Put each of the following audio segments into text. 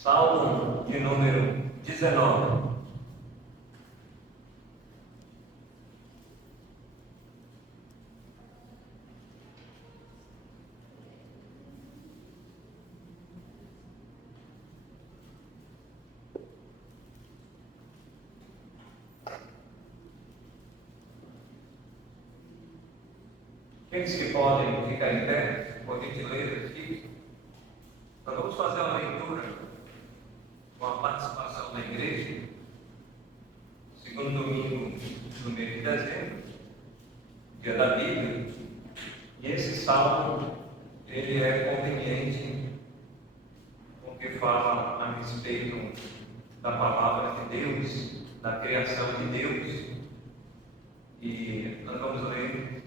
Salmo de número 19. Aqueles que podem ficar em pé, por gentileza aqui. Nós vamos fazer uma leitura com a participação da igreja, segundo domingo do mês de dezembro, dia da Bíblia. E esse salmo, ele é conveniente, porque fala a respeito da palavra de Deus, da criação de Deus. E nós vamos ler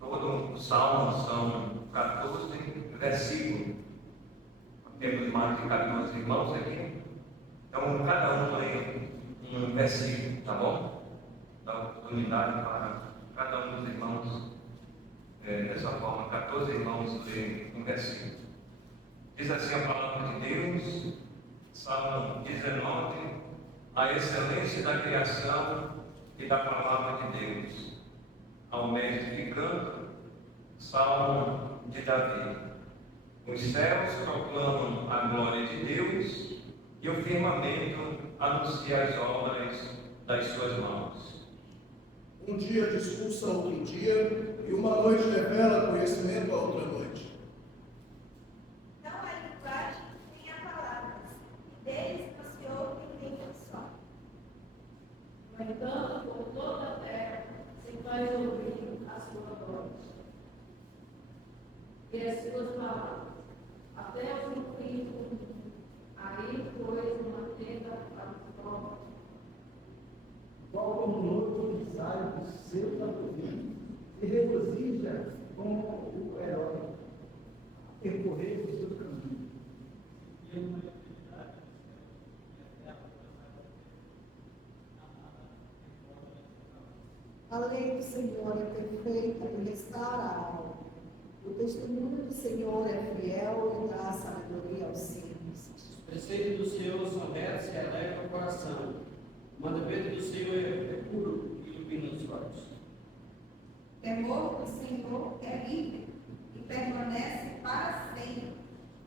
todo o salmo, são 14 versículos. Temos mais de 14 irmãos aqui. Então, cada um lê um versículo, tá bom? Dá oportunidade para cada um dos irmãos, dessa forma, 14 irmãos lerem um versículo. Diz assim a palavra de Deus, Salmo 19, a excelência da criação e da palavra de Deus. Ao mestre de canto, Salmo de Davi. Os céus proclamam a glória de Deus e o firmamento anuncia as obras das suas mãos. Um dia discursa outro dia, e uma noite revela conhecimento a outra noite. Não há linguagem nem há palavras, e deles não se ouve nenhum som. No entanto, por toda a terra se faz ouvir a sua voz e as suas palavras, até o fim do mundo. Aí, pois, uma tenda para o sol. Qual como noivo que sai do seu tabuleiro e regozija como o herói, percorrer o seu caminho. A lei do Senhor é perfeita e restaura a alma. O testemunho do Senhor é fiel e dá sabedoria aos simples. Os preceitos do Senhor são retos e alegram o coração. O mandamento do Senhor é puro e ilumina os olhos. O temor do Senhor é livre e permanece para sempre.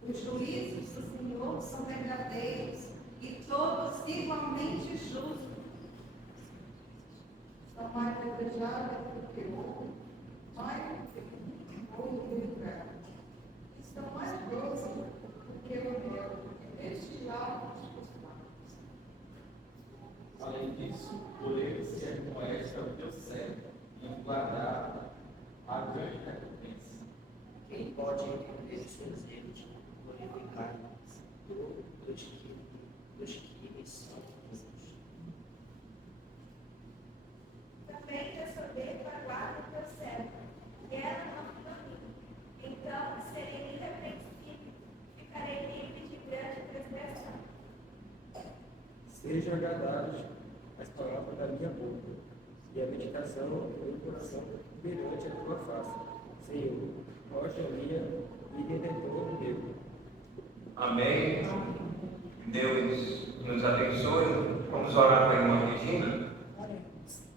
Os juízos do Senhor são verdadeiros e todos igualmente justos. São mais desejáveis do que ouro, mais ouro que prata. Estão mais doces do que o mel, destilado dos lábios. Além disso, ler-se é com esta o teu servo e guardar a grande recompensa. Quem pode entender os seus erros, glorificar-nos dos que são justos. Também teu soberba guarda o teu servo, e ela não me domina. Então serei irrepreensível, ficarei livre de grande transgressão. Sejam agradadas as palavras da minha boca e a meditação do meu coração perante a tua face, Senhor, rocha minha e redentor meu. Amém. Deus nos abençoe. Vamos orar para a irmã Regina. Oremos.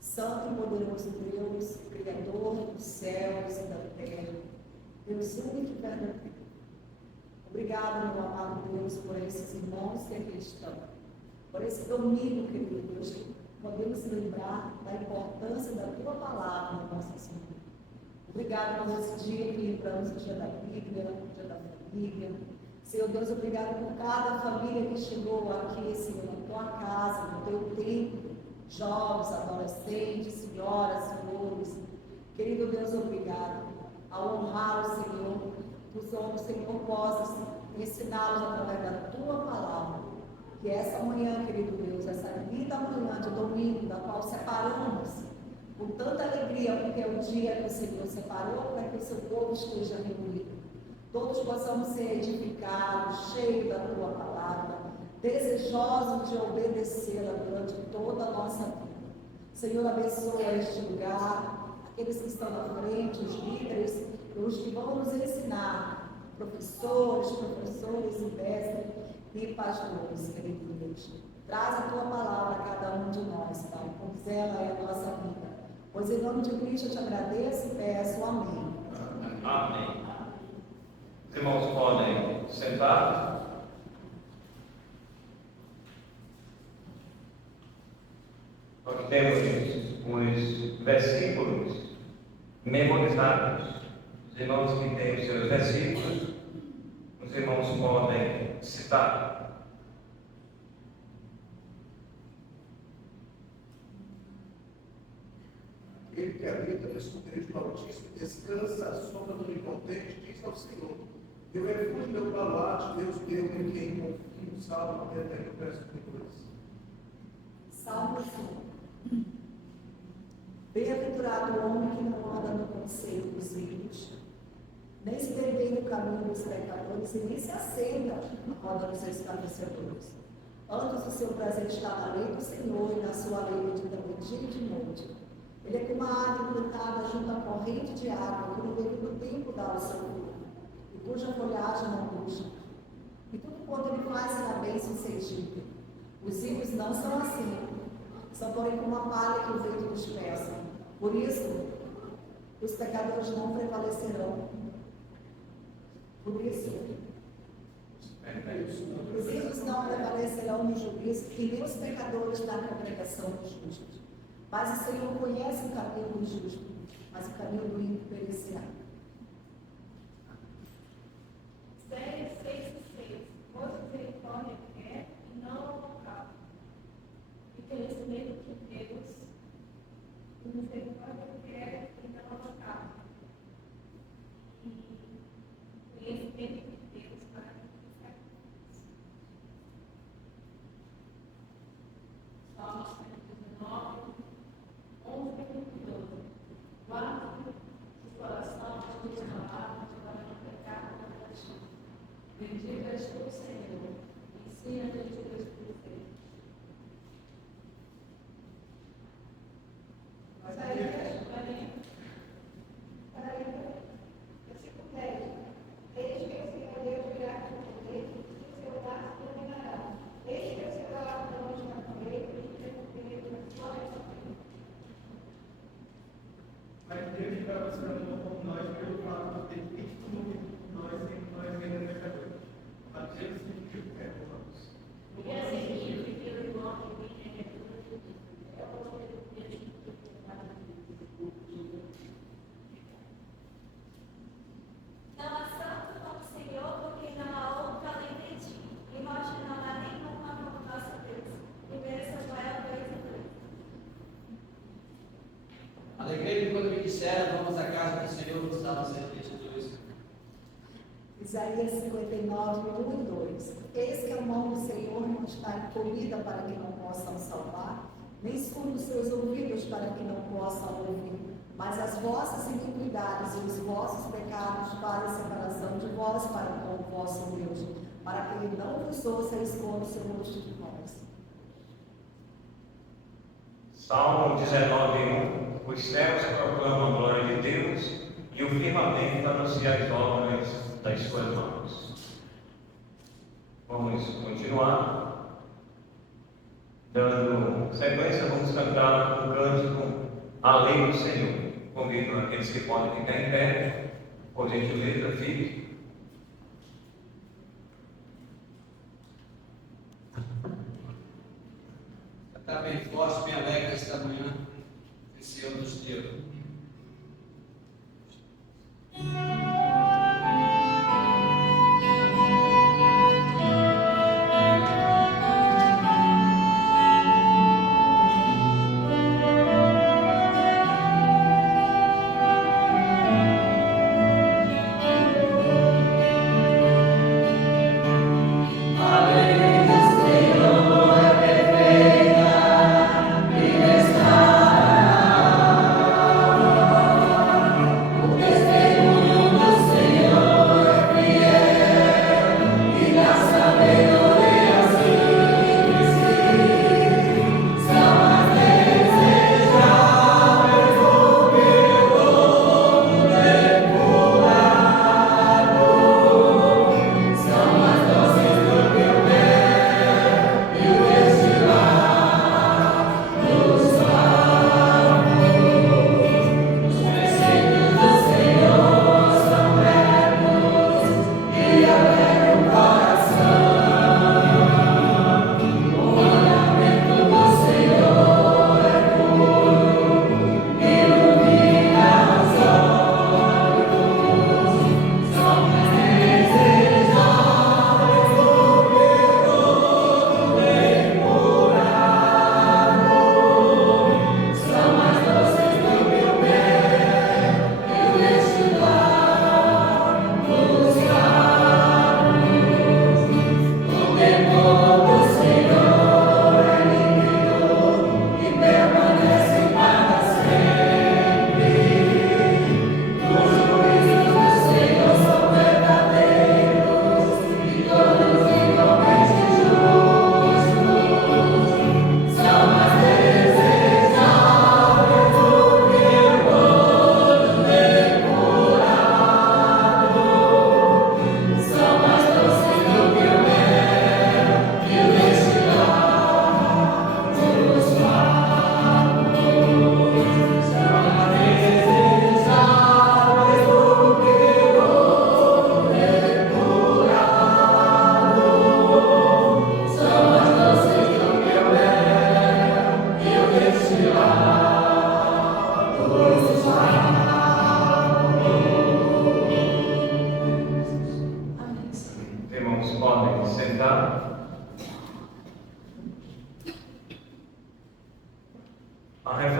Santo e poderoso Deus, Criador dos céus e da terra, Deus único e verdadeiro. Obrigado, meu amado Deus, por esses irmãos que aqui estão, por esse domingo, querido Deus, que podemos lembrar da importância da tua palavra na nossa vida. Obrigado por esse dia que lembramos o dia da Bíblia, o dia da família. Senhor Deus, obrigado por cada família que chegou aqui, Senhor, na tua casa, no teu templo, jovens, adolescentes, senhoras, senhores. Querido Deus, obrigado ao honrar o Senhor, os homens, Senhor, possas ensiná-los através da tua palavra. Que essa manhã, querido Deus, essa linda manhã de domingo, da qual separamos com tanta alegria, porque é o dia que o Senhor separou para que o seu povo esteja reunido. Todos possamos ser edificados, cheios da tua palavra, desejosos de obedecê-la durante toda a nossa vida. Senhor, abençoa este lugar, aqueles que estão na frente, os líderes, os que vão nos ensinar, professores e mestres, e pastores, querido Deus. Traz a tua palavra a cada um de nós, Pai, pois ela é a nossa vida. Pois em nome de Cristo eu te agradeço e peço amém. Amém. Os irmãos podem sentar. Nós temos os versículos memorizados. Os irmãos que têm os seus versículos, os irmãos podem citar. Aquele que habita no esconderijo do Altíssimo descansa à sombra do Onipotente, diz ao Senhor: eu refúgio meu baluarte, Deus meu, em quem confio. Salmo 91, verso 2. Salmo 5. Bem-aventurado o homem que não anda no conselho dos ímpios, nem se detém no caminho dos pecadores, e nem se assenta na roda dos seus escarnecedores. Antes o seu prazer está na lei do Senhor, e na sua lei medita de dia e de noite. Ele é como uma árvore plantada junto à corrente de água, que no devido tempo dá o seu fruto, e cuja folhagem não murcha. E tudo quanto ele faz será bem sucedido. Os ímpios não são assim, são porém como a palha que o vento dispersa. Por isso, os pecadores não prevalecerão. Por isso, os ímpios não prevalecerão no juízo, e nem os pecadores na congregação dos justos. Mas o Senhor conhece o caminho do justo, mas o caminho do ímpio perecerá. 6:6. Pois misericórdia quer e não local. E conhecimento de Deus. E misericórdia quer e não local. E conhecimento de Deus para que Salmos 119, 11 e 12. Guarda o coração de tuas palavras para não pecar contra ti. Bendito és tu, Senhor. Ensina-te os teus preceitos. Isaías 40, versículo 10. Eis que o Senhor Deus virá com poder, e o seu braço dominará. Eis que o seu galardão está com ele, e recuperará na sua recompensa. Mas Deus está buscando como nós pelo fato de ter visto no nós e nós ainda pecadores. Mateus 5, verso 11. E a seguir, que o irmão que vem é Não há santo como o Senhor, porque não há outro além de ti. E nós não há nenhum como nosso Deus. E mereças maior coisa a Deus. Alegrei-me quando me disseram, vamos à casa do Senhor, no Salmo 122. Isaías 59, 1 e 2. Eis que a mão do Senhor não está encolhida para que não possam salvar, nem surdos seus ouvidos para que não possam ouvir. Mas as vossas iniquidades e os vossos pecados fazem separação de vós para com o vosso Deus, para que ele não vos ouça e esconda o seu rosto de vós. Salmo 19:1. Os céus proclamam a glória de Deus e o firmamento anuncia as obras das suas mãos. Vamos continuar. Dando sequência, vamos cantar o cântico A Lei do Senhor. Convido aqueles que podem ficar em pé, por gentileza, fique. Está bem forte, bem alegre esta manhã, esse ano dos dias. Aleluia, perfeita, e está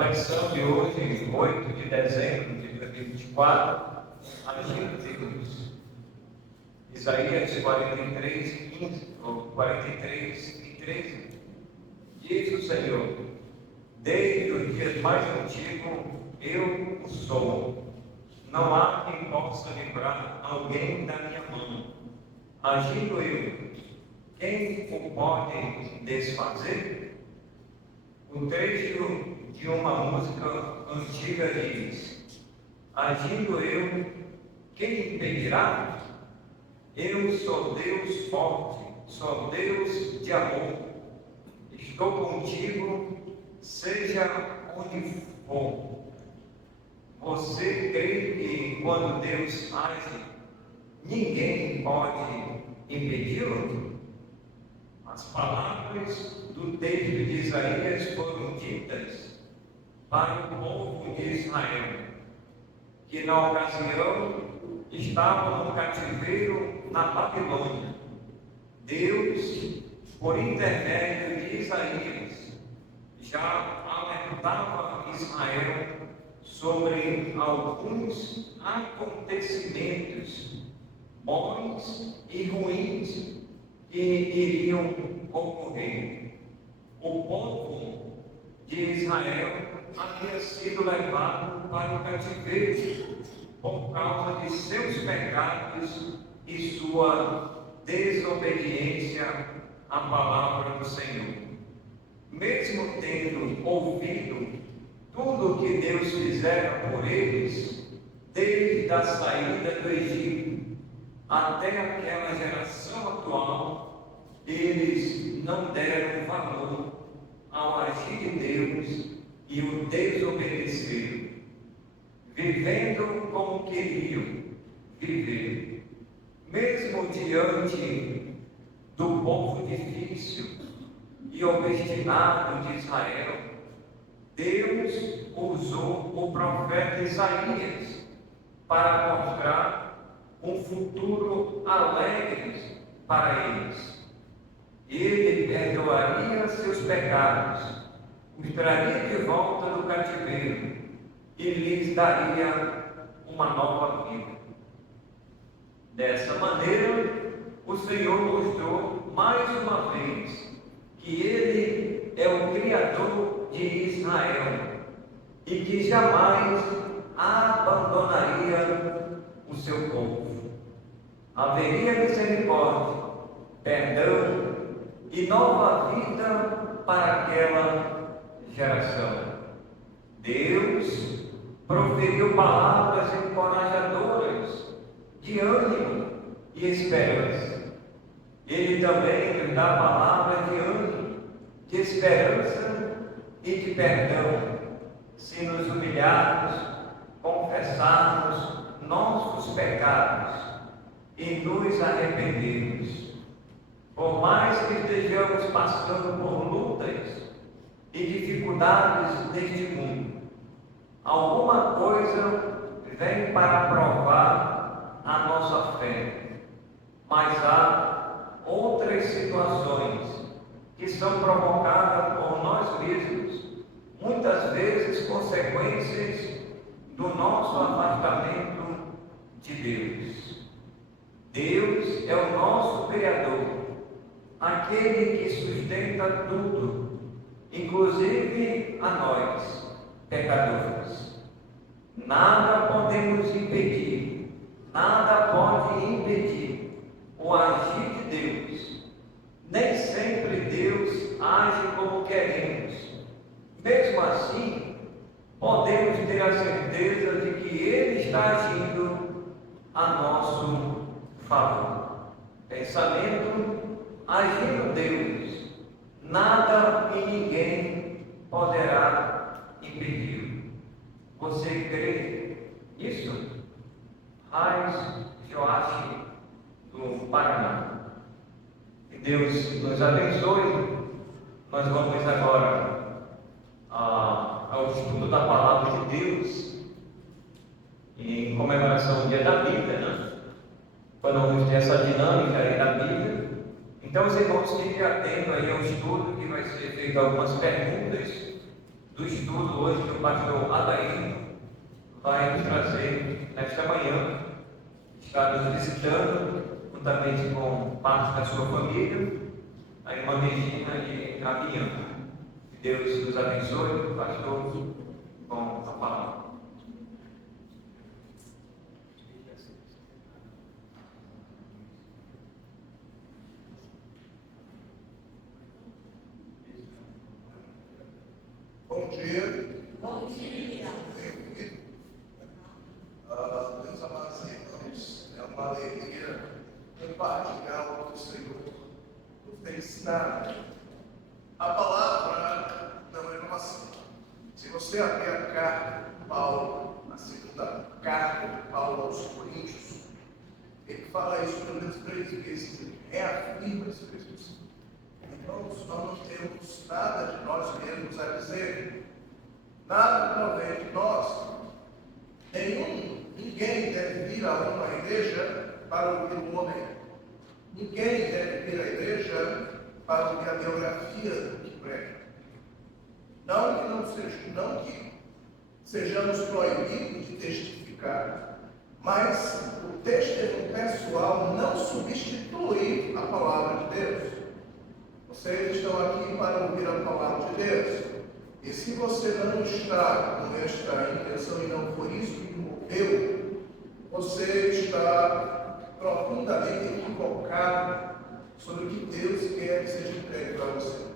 reflexão de hoje, 8 de dezembro de 2024, agindo Deus. Isaías 43, 15, ou 43, 13. Diz o Senhor: desde os dias mais antigos eu o sou. Não há quem possa livrar alguém da minha mão. Agindo eu, quem o pode desfazer? O trecho de uma música antiga diz: agindo eu, quem impedirá? Eu sou Deus forte, sou Deus de amor. Estou contigo, seja onde for. Você crê que quando Deus age, ninguém pode impedi-lo? As palavras do texto de Isaías foram ditas para o povo de Israel, que na ocasião estava no cativeiro na Babilônia. Deus, por intermédio de Isaías, já alertava Israel sobre alguns acontecimentos bons e ruins que iriam ocorrer. O povo de Israel havia sido levado para o cativeiro por causa de seus pecados e sua desobediência à palavra do Senhor. Mesmo tendo ouvido tudo o que Deus fizera por eles, desde a saída do Egito até aquela geração atual, eles não deram valor ao agir de Deus e o desobedeceram, vivendo como queriam viver. Mesmo diante do povo difícil e obstinado de Israel, Deus usou o profeta Isaías para mostrar um futuro alegre para eles. Ele perdoaria seus pecados, os traria de volta do cativeiro e lhes daria uma nova vida. Dessa maneira, o Senhor mostrou mais uma vez que Ele é o Criador de Israel e que jamais abandonaria o seu povo. Haveria misericórdia, perdão e nova vida para aquela geração. Deus proferiu palavras encorajadoras de ânimo e esperança. Ele também nos dá palavras de ânimo, de esperança e de perdão, se nos humilharmos, confessarmos nossos pecados e nos arrependermos. Por mais que estejamos passando por lutas e dificuldades neste mundo, alguma coisa vem para provar a nossa fé, mas há outras situações que são provocadas por nós mesmos, muitas vezes consequências do nosso afastamento de Deus. Deus é o nosso Criador, aquele que sustenta tudo, inclusive a nós, pecadores. Nada podemos impedir, nada pode impedir o agir de Deus. Nem sempre Deus age como queremos. Mesmo assim, podemos ter a certeza de que Ele está agindo a nosso favor. Pensamento: agindo Deus, nada e ninguém poderá impedir. Você crê nisso? Raiz Joachi, do Paraná. Que Deus nos abençoe. Nós vamos agora ao estudo da Palavra de Deus, em comemoração ao Dia da Bíblia, né? Quando vamos ter essa dinâmica aí da Bíblia. Então, os irmãos fiquem atentos aí ao estudo, que vai ser feito algumas perguntas do estudo hoje que o pastor Adair vai nos trazer nesta manhã. Está nos visitando, juntamente com parte da sua família, a irmã Regina e a Bianca. Que Deus nos abençoe, pastor, com a palavra. Bom dia. Bom dia. Meus amados irmãos, é uma alegria compartilhar o que o Senhor nos tem ensinado. A palavra não é nossa. Se você abrir a carta de Paulo, a segunda carta de Paulo aos Coríntios, ele fala isso pelo menos 3 vezes, ele reafirma as coisas. Irmãos, nós não temos nada de nós mesmos a dizer, nada provém de nós. Ninguém deve vir a uma igreja para ouvir o homem. Ninguém deve vir à igreja para ouvir a biografia que prega. Não que sejamos proibidos de testificar, mas o testemunho pessoal não substitui a palavra de Deus. Vocês estão aqui para ouvir a palavra de Deus. E se você não está com esta intenção e não for isso que moveu, você está profundamente equivocado sobre o que Deus quer que seja entregue para você.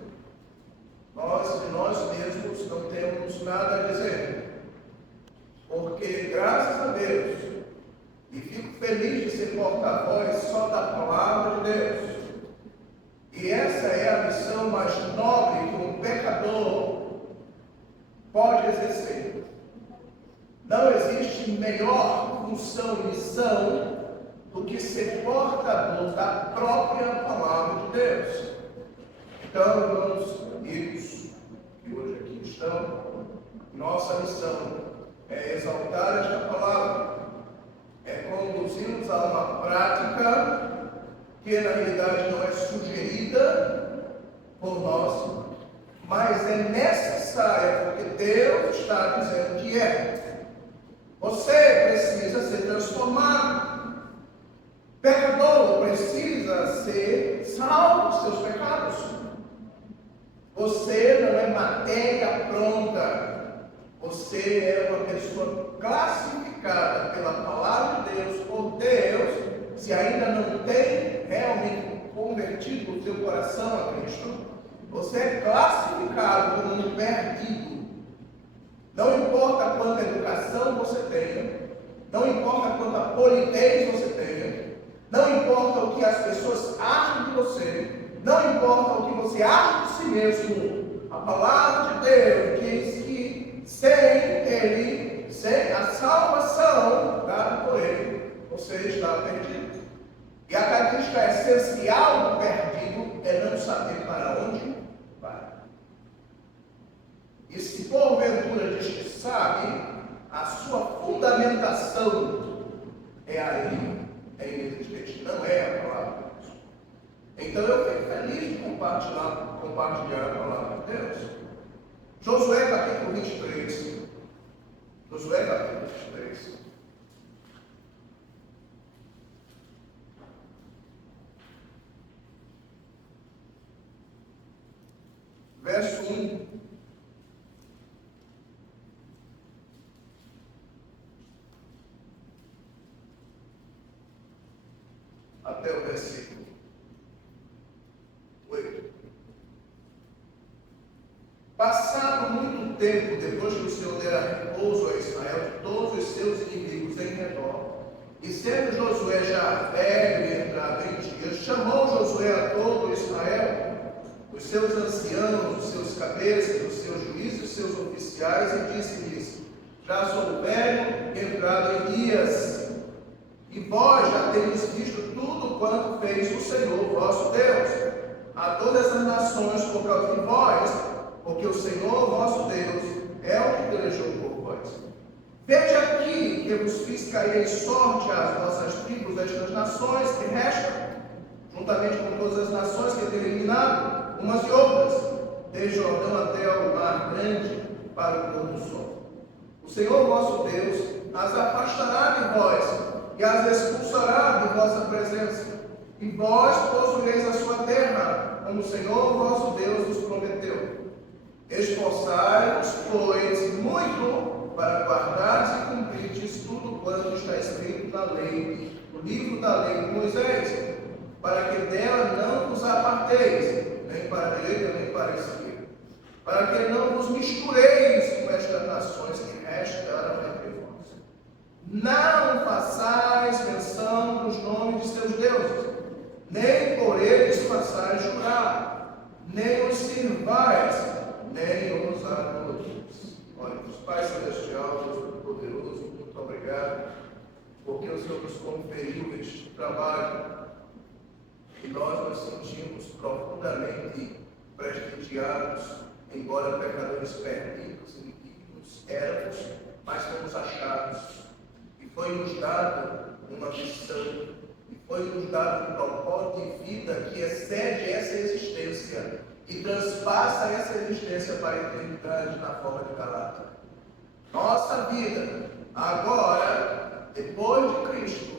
Nós, de nós mesmos, não temos nada a dizer. Porque, graças a Deus, e fico feliz de ser porta-voz só da palavra de Deus, e essa é a missão mais nobre que um pecador pode exercer. Não existe melhor função e missão do que ser portador da própria palavra de Deus. Então, irmãos, amigos que hoje aqui estão, nossa missão é exaltar esta palavra, é conduzi-los a uma prática que na realidade não é sugerida por nós, mas é necessária, porque Deus está dizendo que é. Você precisa ser transformado. Pecador precisa ser salvo dos seus pecados. Você não é matéria pronta. Você é uma pessoa classificada pela palavra de Deus, por Deus, se ainda não tem realmente convertido o seu coração a Cristo. Você é classificado como um perdido. Não importa quanta educação você tenha, não importa quanta polidez você tenha, não importa o que as pessoas acham de você, não importa o que você acha de si mesmo. A palavra de Deus diz que sem Ele, sem a salvação dada por Ele, você está perdido. E a característica essencial do perdido é não saber para onde vai. E se porventura diz que sabe, a sua fundamentação é aí, é inexistente, não é a palavra de Deus. Então eu fico feliz de compartilhar a palavra de Deus. Josué capítulo 23. Josué capítulo 23. Verso 1. Até o versículo 8. Passado muito tempo, depois que o Senhor dera repouso a Israel de todos os seus inimigos em redor, e sendo Josué já velho e entrado em dias, chamou Josué a todo Israel, os seus anciãos, os seus cabeças, os seus juízes, os seus oficiais, e disse-lhes: já sou velho, entrado em dias, e vós já tendes visto tudo quanto fez o Senhor vosso Deus a todas as nações por causa de vós, porque o Senhor vosso Deus é o que pelejou por vós. Vede aqui que vos fiz cair em sorte às vossas tribos destas nações que restam, juntamente com todas as nações que tenho eliminado, umas e outras, desde Jordão até o mar grande, para o pôr do sol. O Senhor vosso Deus as afastará de vós e as expulsará de vossa presença. E vós possuireis a sua terra, como o Senhor vosso Deus vos prometeu. Esforçai-vos, pois, muito para guardares e cumprirdes tudo quanto está escrito na lei, no livro da lei de Moisés, para que dela não vos aparteis, nem para a direita, nem para a esquerda, para que não vos mistureis com estas nações que restaram entre vós. Não façais menção dos nomes de seus deuses, nem por eles façais jurar, nem os sirvais, nem os adoreis. Olha, Pai Celestial, Deus Todo-Poderoso, muito obrigado, porque o Senhor nos conferiu este trabalho e nós nos sentimos profundamente prestigiados, embora pecadores perdidos e indignos éramos, mas fomos achados. E foi-nos dado uma missão, e foi-nos dado um propósito de vida que excede essa existência e transpassa essa existência para a eternidade na forma de caráter. Nossa vida, agora, depois de Cristo,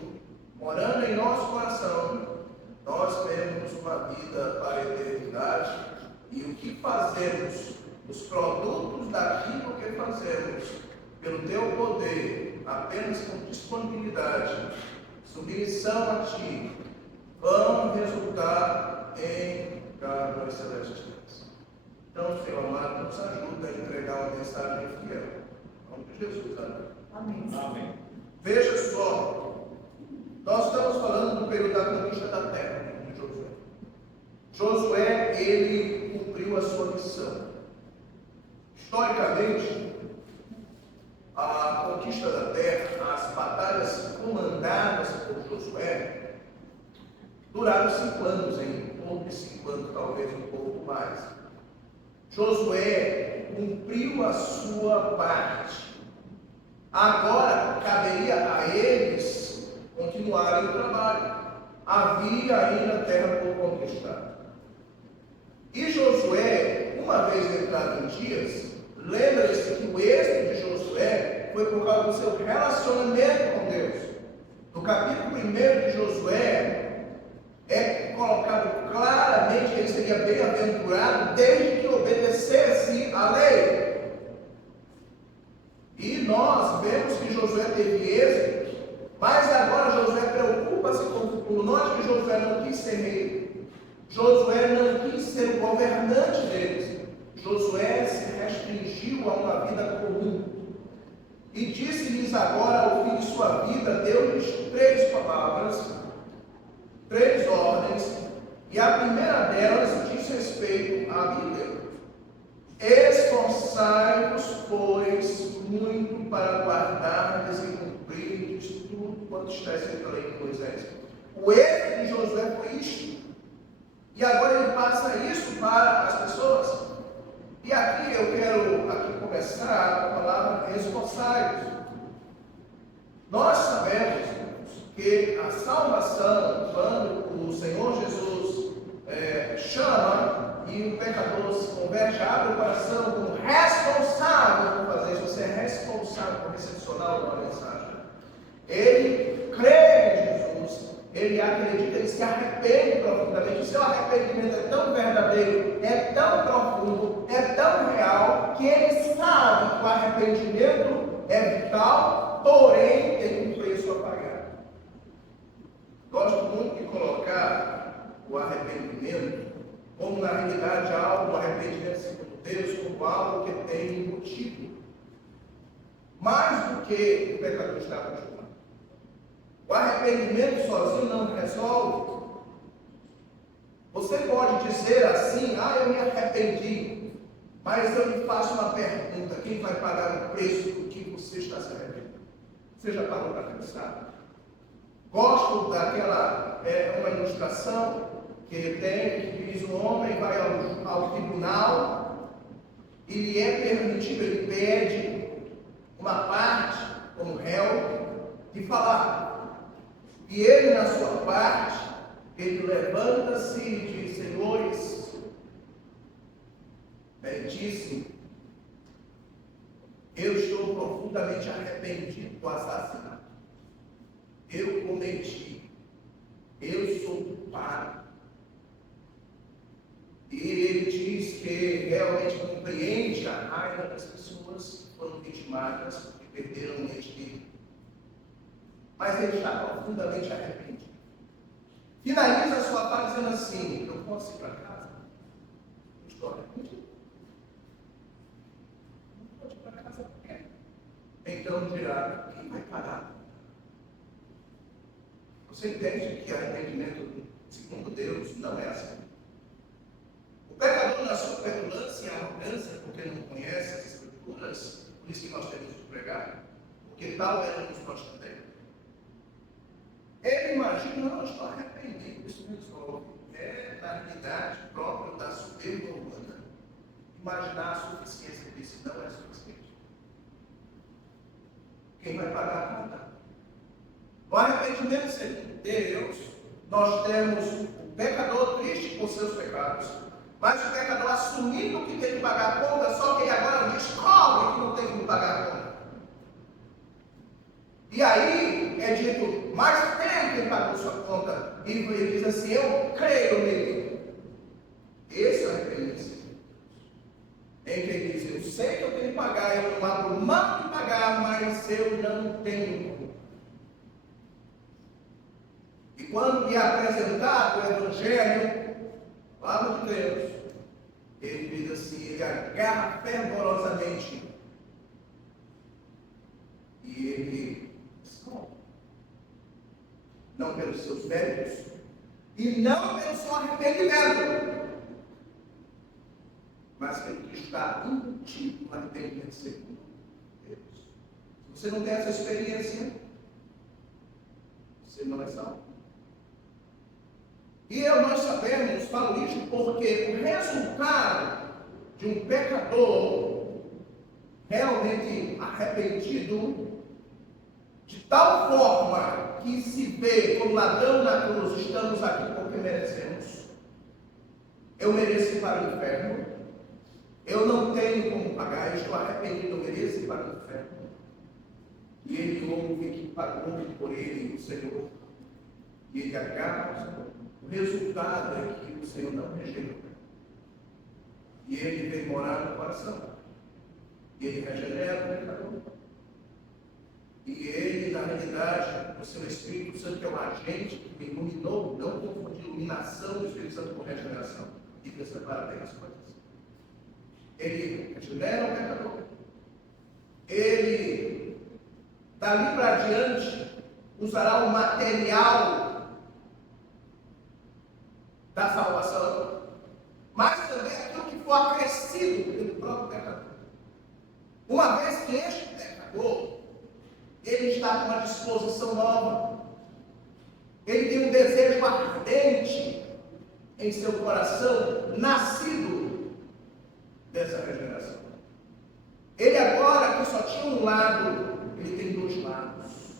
morando em nosso coração, nós temos uma vida para a eternidade e o que fazemos, os produtos daquilo que fazemos, pelo Teu poder, apenas com disponibilidade, submissão a Ti, vão resultar em cargas celestiais. Então, Senhor amado, nos ajuda a entregar uma mensagem fiel. Em nome de Jesus, amém. Amém. Veja só, nós estamos falando do período da conquista da terra de Josué. Josué, ele cumpriu a sua missão. Historicamente, a conquista da terra, as batalhas comandadas por Josué, duraram 5 anos, um pouco de 5 anos, talvez um pouco mais. Josué cumpriu a sua parte. Agora, caberia a eles continuarem o trabalho. Havia ainda terra por conquistar. E Josué, uma vez entrado em dias, lembra-se que o êxito de Josué foi por causa do seu relacionamento com Deus. No capítulo 1 de Josué, é colocado claramente que ele seria bem-aventurado desde que obedecesse a lei. E nós vemos que Josué teve êxito, mas agora Josué preocupa-se com o futuro. Note que Josué não quis ser rei. Josué não quis ser o governante deles. Josué se restringiu a uma vida comum. E disse-lhes agora, ao fim de sua vida, deu-lhes 3 palavras, 3 ordens, e a primeira delas diz respeito à Bíblia. Esforçai-vos, pois, muito para guardardes e cumprirdes tudo quanto está escrito na lei de Moisés. O erro de Josué foi isto. E agora ele passa isso para as pessoas. E aqui eu quero começar a palavra esforçai-vos. Nós sabemos que a salvação, quando o Senhor Jesus chama e o pecador se converte, abre o coração como responsável por fazer isso. Você é responsável por recepcionar uma mensagem. Ele crê em Jesus, ele acredita, ele se arrepende profundamente. O seu arrependimento é tão verdadeiro, é tão profundo, é tão real, que ele sabe que o arrependimento é vital, porém tem um preço a pagar. Gosto muito de colocar o arrependimento como, na realidade, algo, o arrependimento segundo Deus, como algo que tem motivo. Mais do que o pecador está acostumado. O arrependimento sozinho não resolve. Você pode dizer assim, eu me arrependi, mas eu lhe faço uma pergunta: quem vai pagar o preço do que você está se arrependendo? Você já parou para pensar? Gosto daquela, uma ilustração que ele tem, que diz: um homem vai ao tribunal e lhe é permitido, ele pede uma parte, como réu, de falar. E ele, na sua parte, ele levanta-se e diz: senhores, ele disse, Eu estou profundamente arrependido do assassinato. Eu cometi. Eu sou culpado. E ele diz que realmente compreende a raiva das pessoas que foram vitimadas, porque perderam o ente dele. Mas ele está profundamente arrependido. Finaliza a sua fala dizendo assim: eu posso ir para casa? Eu estou arrependido. Não pode ir para casa por quê? Então dirá: quem vai pagar? Você entende que arrependimento, segundo Deus, não é assim. O pecador, na sua petulância e arrogância, porque não conhece as Escrituras, por isso que nós temos que pregar, porque tal éramos nós também. Ele imagina: não, eu estou arrependido, isso me resolve. É, na realidade, próprio da soberba humana, imaginar a suficiência disso não é suficiente. Quem vai pagar a conta? O arrependimento, segundo Deus, nós temos o pecador triste por seus pecados, mas o pecador assumindo que tem que pagar a conta, só que ele agora descobre que não tem que pagar a conta. E aí é dito: mas tem quem pagou sua conta. E ele diz assim: eu creio nele. Esse é o arrependimento. Em que ele diz: eu sei que eu tenho que pagar, eu não abro mão de pagar, mas eu não tenho como. E quando lhe apresentado o Evangelho, palavra de Deus, ele diz assim, ele agarra fervorosamente. E ele responde. Não pelos seus méritos, e não pelo seu arrependimento, mas pelo que está embutido no arrependimento segundo Deus. Se você não tem essa experiência, você não é salvo. E nós sabemos, falo isso porque o resultado de um pecador realmente arrependido, de tal forma que se vê como ladrão na cruz, estamos aqui porque merecemos. Eu mereço ir para o inferno. Eu não tenho como pagar, estou arrependido, eu mereço ir para o inferno. E ele ouve que pagou por ele o Senhor. E ele agarra o Senhor. O resultado é que o Senhor não regenerou. E ele vem morar no coração. E ele regenera o pecador. E ele, na realidade, o seu Espírito Santo, que é o agente que me iluminou, não confundir iluminação do Espírito Santo com regeneração. E que separa bem as coisas. Ele regenera o pecador. Ele, dali para diante, usará o material da salvação, mas também aquilo que for acrescido pelo próprio pecador. Uma vez que este pecador, ele está com uma disposição nova, ele tem um desejo ardente em seu coração, nascido dessa regeneração. Ele agora, que só tinha um lado, ele tem dois lados.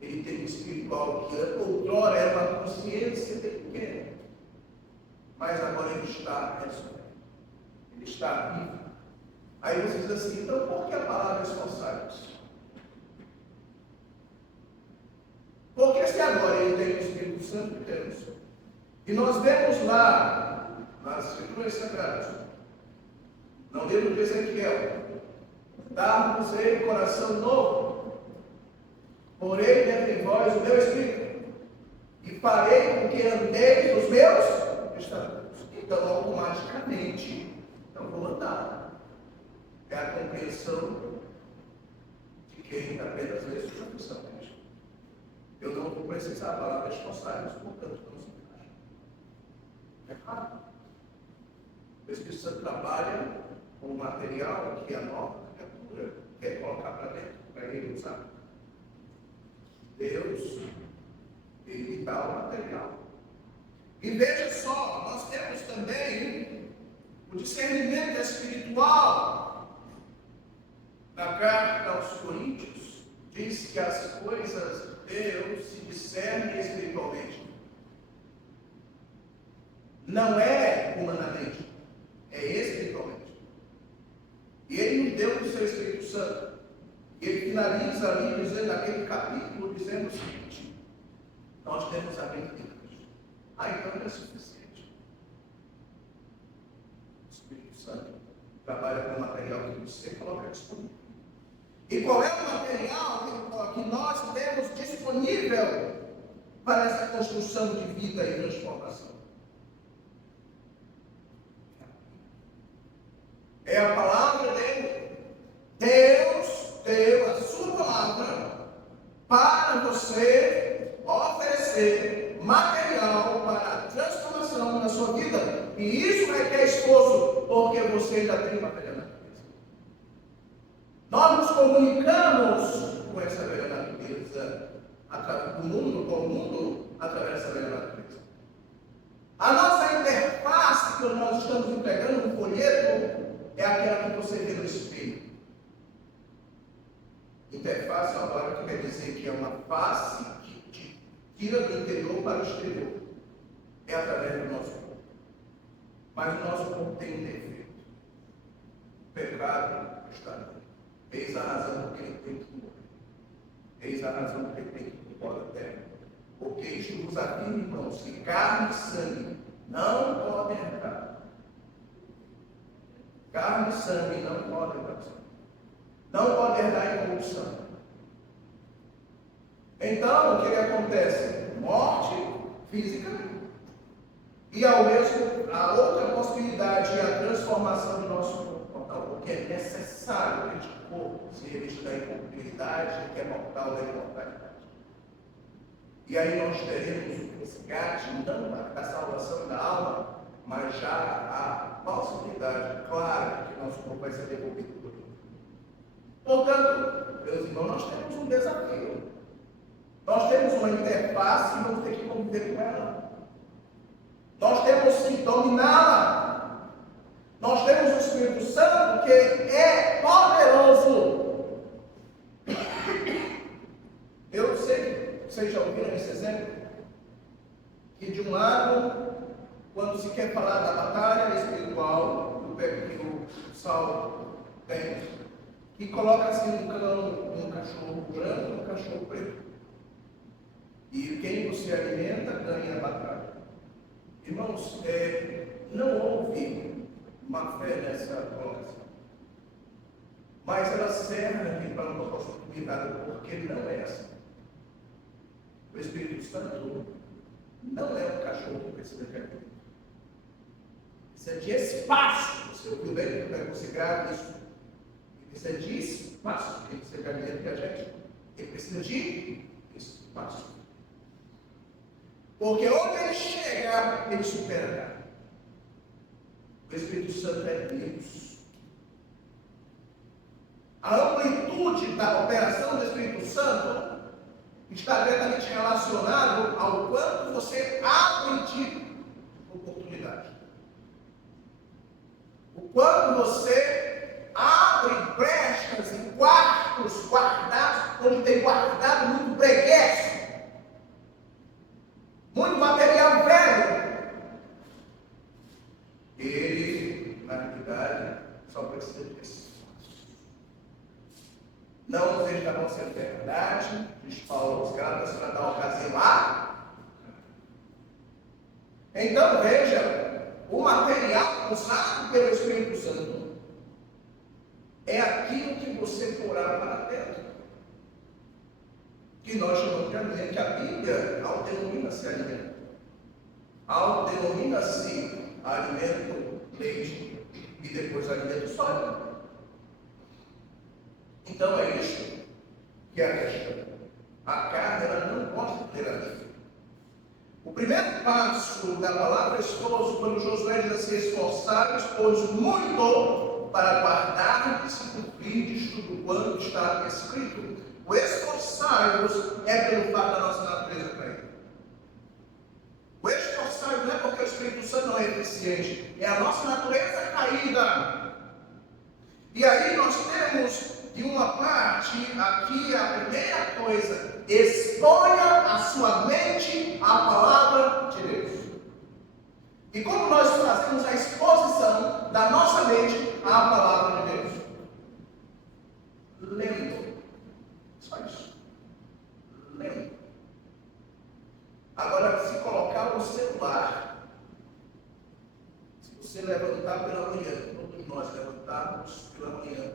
Ele tem um espiritual que outrora era uma consciência pequena, mas agora ele está ressurreto. Ele está vivo. Aí você diz assim: então por que a palavra esforçados? Porque se agora ele tem o Espírito Santo de Deus, e nós vemos lá nas Escrituras Sagradas, não livro de Ezequiel, dar-vos ele coração novo, porei dentre vós o meu Espírito, e farei com que andeis os meus estatutos. Então, automaticamente, não vou andar. É a compreensão de quem apenas lê sua função. Eu não vou precisar falar das passagens, portanto, não se encaixa. É claro. O Espírito Santo trabalha com o material que a nova criatura quer colocar para dentro, para ele usar. Deus, ele dá o material. E veja só, nós temos também o discernimento espiritual. Na carta aos Coríntios, diz que as coisas de Deus se discernem espiritualmente. Não é humanamente, é espiritualmente. E ele nos deu o seu Espírito Santo. E ele finaliza ali dizendo, naquele capítulo, dizendo o seguinte: nós temos a mente de Cristo. Então não é suficiente. O Espírito Santo trabalha com o material que você coloca disponível. E qual é o material que nós temos disponível para essa construção de vida e transformação? É a palavra dele. Deus deu a sua palavra para você oferecer material para a transformação na sua vida. E isso requer esforço, porque você ainda tem material na natureza. Nós nos comunicamos com essa velha natureza através do mundo, com o mundo, através dessa velha natureza. A nossa interface que nós estamos entregando no folheto é aquela que você vê no espelho. Interface é uma palavra que quer dizer que é uma face que te tira do interior para o exterior. É através do nosso corpo. Mas o nosso corpo tem um defeito. O pecado está nele. Eis a razão por que ele tem que morrer. Eis a razão por que ele tem que ir embora da terra. Porque isto vos afirma, irmãos, que carne e sangue não podem entrar. Carne e sangue não podem entrar. Não pode herdar em corrupção. Então, o que acontece? Morte física e ao mesmo a outra possibilidade é a transformação do nosso corpo mortal, porque é necessário que este corpo se revista da incorruptibilidade que é mortal da imortalidade. E aí nós teremos o resgate, não da salvação da alma, mas já a possibilidade clara de que nosso corpo vai ser devolvido por Deus. Portanto, meus irmãos, nós temos um desafio. Nós temos uma interface e vamos ter que conviver com ela. Nós temos que dominá-la. Nós temos o Espírito Santo que é poderoso. Eu sei que vocês já ouviram esse exemplo, que de um lado, quando se quer falar da batalha espiritual, do que o Saulo tem, que coloca assim um cão, um cachorro branco e um cachorro preto. E quem você alimenta ganha a batalha. Irmãos, não houve uma fé nessa colocação. Mas ela serve para uma propósito limitado, porque não é assim. O Espírito Santo não é um cachorro que precisa de alimento. Precisa de espaço. Você ouviu bem? Quando você grava isso. Ele precisa de espaço. Ele precisa de alimento que a gente. Ele precisa de espaço. Porque onde ele chega, ele supera. O Espírito Santo é Deus. A amplitude da operação do Espírito Santo está diretamente relacionado ao quanto você abre de oportunidade. O quanto você abre brechas em quartos guardados, onde tem guardado muito breguesso, muito material velho. Ele, na realidade, só precisa de espaço. Não seja da nossa verdade, diz Paulo aos Gálatas, para dar ocasião a. Então, veja, o material usado pelo Espírito Santo é aquilo que você porá para dentro. Que nós chamamos de alimento, que a Bíblia autodenomina-se alimento. Autodenomina-se alimento leite e depois alimento sólido. Então é isso que é a questão. A carne ela não gosta de ter alimento. O primeiro passo da palavra esforço, quando Josué diz assim: esforçai-vos, pois muito para guardar e se cumprir tudo quanto está escrito. O esforçar-vos é pelo fato da nossa natureza caída. O esforçar-vos não é porque o Espírito Santo não é eficiente, é a nossa natureza caída. E aí nós temos, de uma parte, aqui a primeira coisa: exponha a sua mente à palavra de Deus. E como nós fazemos a exposição da nossa mente à palavra de Deus? você levantar pela manhã, todos nós levantarmos pela manhã,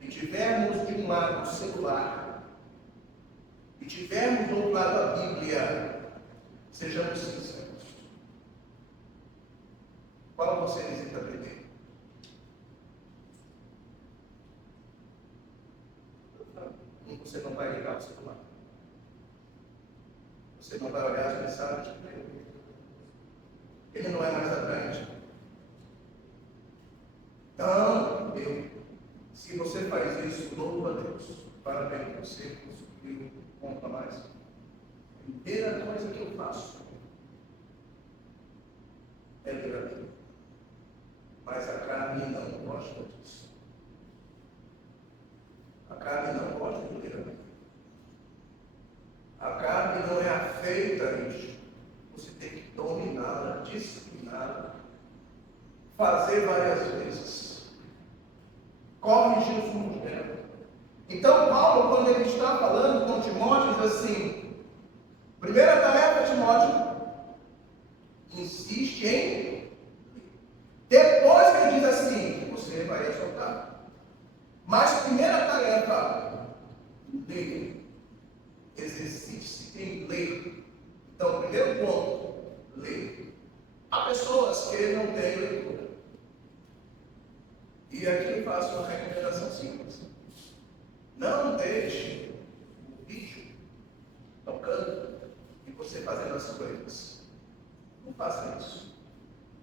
e tivermos de um lado o celular, e tivermos do outro lado a Bíblia, sejamos sinceros. Qual você necessita aprender? Você não vai ligar o celular. Você não vai olhar as mensagens. Ele não é mais atraente. Então, se você faz isso, louva a Deus. Parabéns, você conseguiu conta mais. A primeira coisa que eu faço é ler a Bíblia. Mas a carne não gosta disso. A carne não gosta de ler a Bíblia. A carne não é afeita a isso. Você tem que dominá-la, discipliná-la, fazer várias vezes, corrigir os rumos dela. Então, Paulo, quando ele está falando com Timóteo, diz assim: primeira tarefa, Timóteo, insiste em. Depois ele diz assim: você vai exaltar. Mas primeira tarefa, ler. Exercite-se em ler. Então, primeiro ponto, ler. Há pessoas que não têm leitura. E aqui eu faço uma recomendação simples. Não deixe o vídeo tocando e você fazendo as coisas. Não faça isso.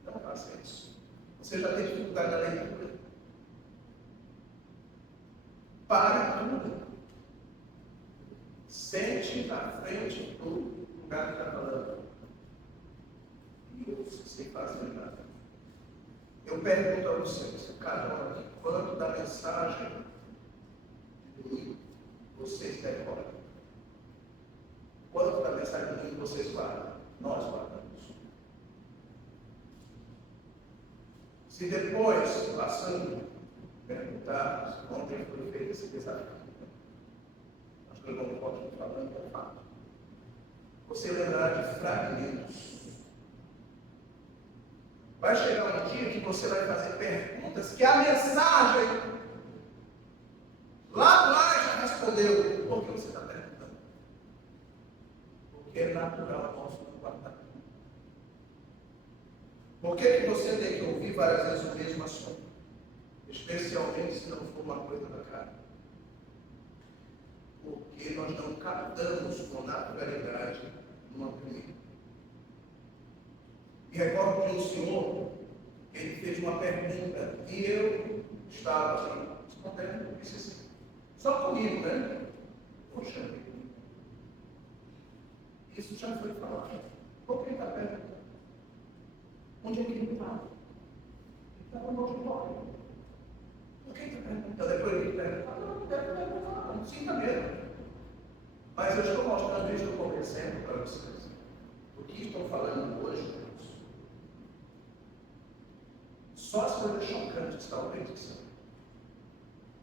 Não faça isso. Você já tem dificuldade na leitura. Pare tudo. Sente na frente do lugar que está falando. E ouça sem fazer nada. Eu pergunto a vocês, cada um aqui, quanto da mensagem de domingo vocês decoram? Quanto da mensagem de domingo vocês guardam? Nós guardamos. Se depois, passando, perguntarmos, ontem foi feito esse desafio. Eu não posso estar falando, é fato. Você lembrará de fragmentos. Vai chegar um dia que você vai fazer perguntas que a mensagem lá atrás já respondeu. Por que você está perguntando? Porque é natural nosso não guardar. Por que você tem que ouvir várias vezes o mesmo assunto? Especialmente se não for uma coisa da carne. Porque nós não captamos com naturalidade uma primeira. E recordo de um senhor, ele fez uma pergunta, e eu estava ali, respondendo, disse assim, só comigo, né? Poxa vida, isso já foi falado. Por que ele está perguntando? Onde é que ele está? Ele está no auditório. Por que ele está perguntando? Depois ele pergunta, não deve perguntar, não sinta medo. Mas eu estou mostrando isso como exemplo para vocês. O que estou falando hoje, só as coisas chocantes, talvez, que são.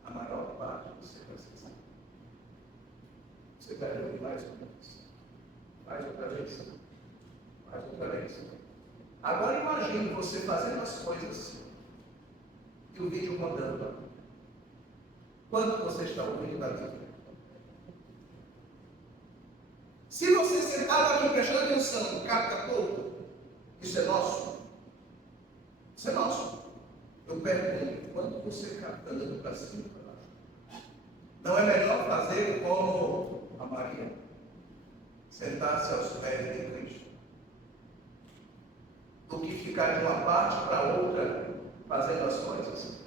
A maior parte você vai ser. Você vai ouvir mais uma vez. Mais outra vez. Mais outra vez. Agora imagine você fazendo as coisas e o vídeo rodando. Quanto você está ouvindo da Bíblia? Se você sentado aqui prestando atenção, capta pouco, isso é nosso. Isso é nosso. Eu pergunto, quanto você captando para cima e para baixo? Não é melhor fazer como a Maria? Sentar-se aos pés de Cristo. Do que ficar de uma parte para outra fazendo as coisas?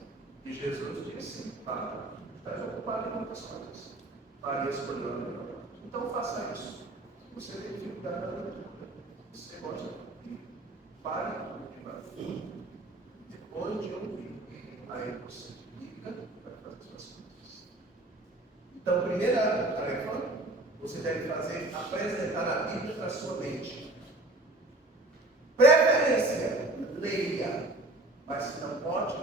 E Jesus disse, para, estás ocupado em muitas coisas. Para escolher a melhor. Então faça isso. Você tem dificuldade na leitura. Você gosta de pare devagar. Depois de ouvir, aí você liga para fazer suas coisas. Então, primeira tarefa, você deve fazer apresentar a Bíblia para a sua mente. Preferência, leia. Mas se não pode,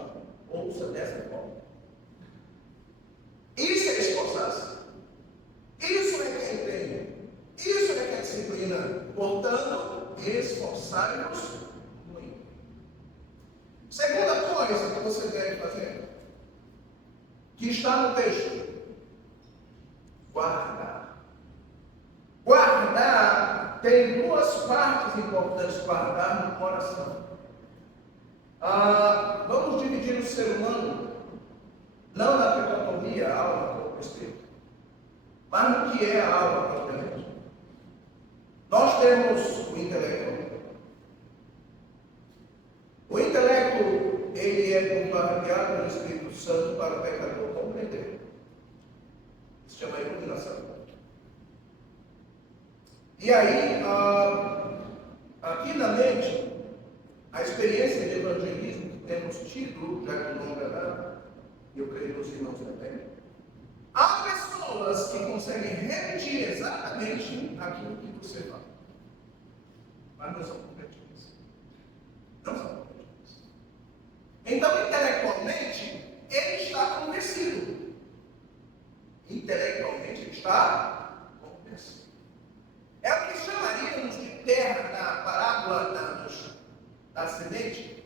ouça dessa forma. Isso é esforçar-se. Isso é que é empenho. Isso é que é disciplina. Portanto, esforçai-vos muito. você deve fazer? Que está no texto. Guardar. Guardar tem duas partes importantes. Guardar no coração. Vamos dividir o ser humano, não na dicotomia, alma, corpo, espírito, mas no que é a alma propriamente. Nós temos o intelecto. O intelecto, ele é bombardeado pelo Espírito Santo para o pecador compreender. Isso chama iluminação. E aí, aqui na mente, a experiência de evangelismo que temos tido, já de longa data, e eu creio que os irmãos também, há pessoas que conseguem repetir exatamente aquilo que você fala, mas não são competentes. Não são competentes. Então, intelectualmente, ele está convencido. Intelectualmente, ele está convencido. É o que chamaríamos de terra na parábola da semente.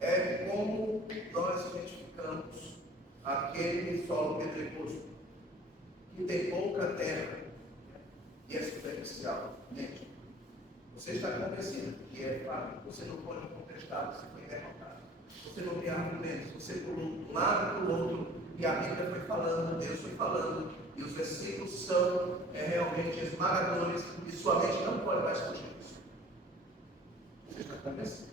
É como nós identificamos aquele solo pedregoso que tem pouca terra e é superficial. Gente, você está convencido que é fato, você não foi contestado, você foi derrotado. Você não tem argumentos, você pulou de um lado para o outro e a Bíblia foi falando, Deus foi falando, e os versículos são realmente esmagadores e sua mente não pode mais fugir disso. Você está convencido?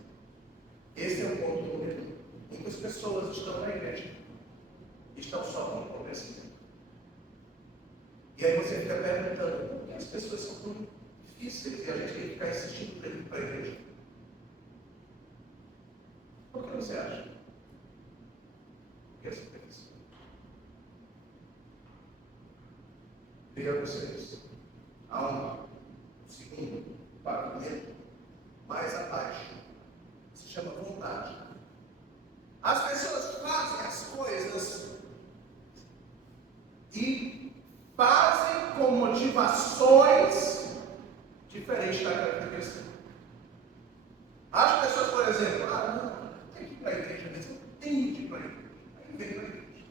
Esse é o ponto número 1. Muitas pessoas estão na igreja, estão só com convencimento. E aí você fica perguntando, por que as pessoas são tão difíceis e a gente tem que ficar insistindo para ir para a igreja? Por que você acha? Por que você pensa? Veja vocês, há um segundo pavimento mais abaixo. Se chama vontade. As pessoas fazem as coisas e fazem com motivações diferentes daquela que precisa. As pessoas, por exemplo, não, tem que ir para a igreja mesmo, tem que ir para a igreja. Aí vem para a igreja.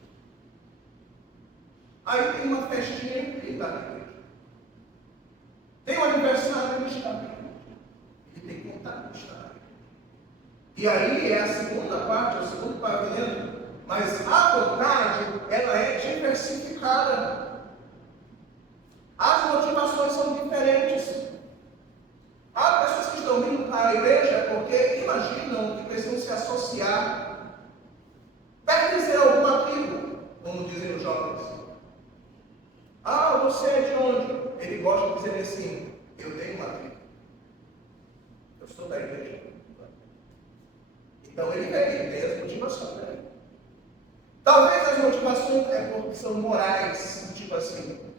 Aí tem uma festinha e está na igreja. Tem um aniversário e está na igreja. Ele tem contato de estar na igreja. E aí é a segunda parte, é o segundo pavimento, mas a vontade, ela é diversificada. As motivações são diferentes. Há pessoas que estão vindo para a igreja porque imaginam que precisam se associar, pertencer a alguma tribo, como dizem os jovens. Você é de onde? Ele gosta de dizer assim, eu tenho uma tribo. Eu sou da igreja. Então ele tem as motivações dele. Talvez as motivações porque são morais, tipo assim,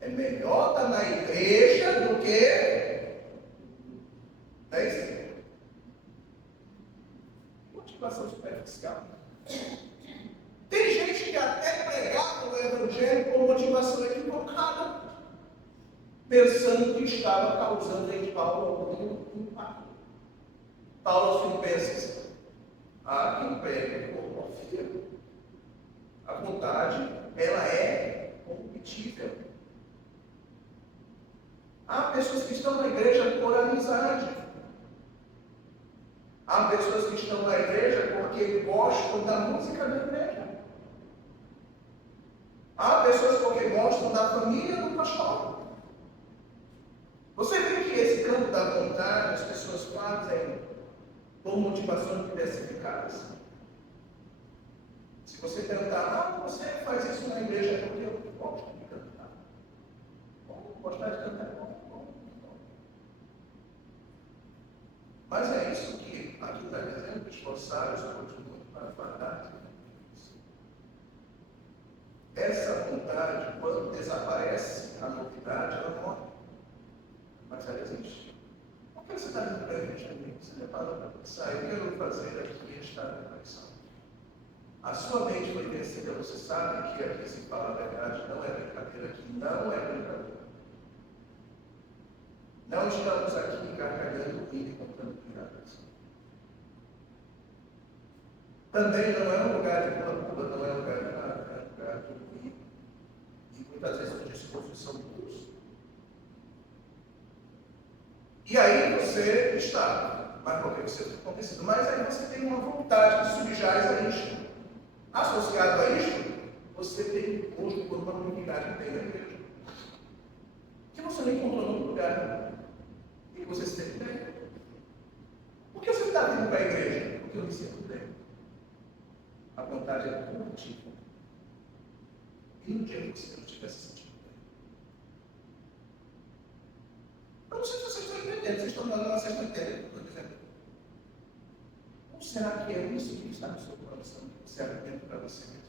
é melhor estar na igreja do que na igreja. Motivação superficial. Tem gente que até pregava o evangelho com motivação equivocada, pensando que estava causando em Paulo algum impacto. Paulo aos Filipenses, quem prega por porfia. A vontade, ela é corruptível. Há pessoas que estão na igreja por amizade. Há pessoas que estão na igreja porque gostam da música da igreja. Há pessoas porque gostam da família do pastor. Você vê que esse campo da vontade as pessoas fazem por motivações diversificadas. Se você perguntar, você faz isso na igreja porque eu gosto de cantar. Gostar de cantar é bom. Mas é isso que aqui está dizendo, esforçar-os muito para guardar. Essa vontade, quando desaparece a novidade, ela morre. Mas ela existe. Por que você está indo para a igreja? Você já parou para pensar, o que eu vou fazer aqui e estar na conexão? A sua mente foi vencida, você sabe que aqui se fala a verdade, não é brincadeira, aqui não é brincadeira. Não estamos aqui gargalhando, rindo e contando piadas. Também não é um lugar de pula-pula, não é um lugar de nada, é um lugar de ruim. E muitas vezes os discursos são duros. E aí você está, mas porque você está acontecido, mas aí você tem uma vontade de subjaz a isto. Associado a isto, você tem gosto por uma comunidade que tem na igreja. Que você não encontrou em outro lugar. E que você se sente bem. Por que você está vindo para a igreja? Porque eu me sinto bem. A vontade é coletiva. E no dia que você não estiver se sentindo bem. Eu não sei se vocês estão entendendo, vocês estão dando, mas vocês estão entendendo o que eu estou dizendo. Ou será que é isso que está no seu coração, que você alimenta para você mesmo?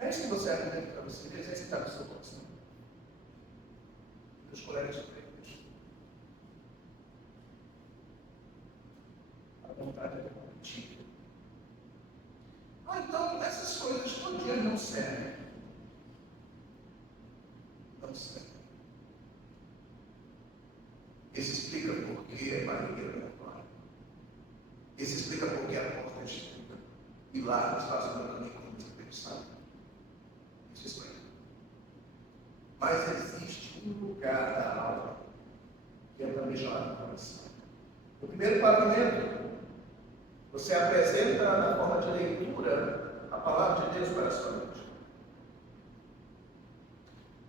É isso que você alimenta para você mesmo, é isso que está no seu coração. Dos colegas pretos. A vontade é coletiva. Então, essas coisas todo dia não servem. Não servem. Isso explica por que Maria não é clara. Isso explica por que a porta é estreita. E lá nos fazem o caminho como você pensava. Isso explica. Mas existe um lugar da alma que é também chamado de coração. O primeiro pavimento, você apresenta na forma de leitura a palavra de Deus para a sua mente.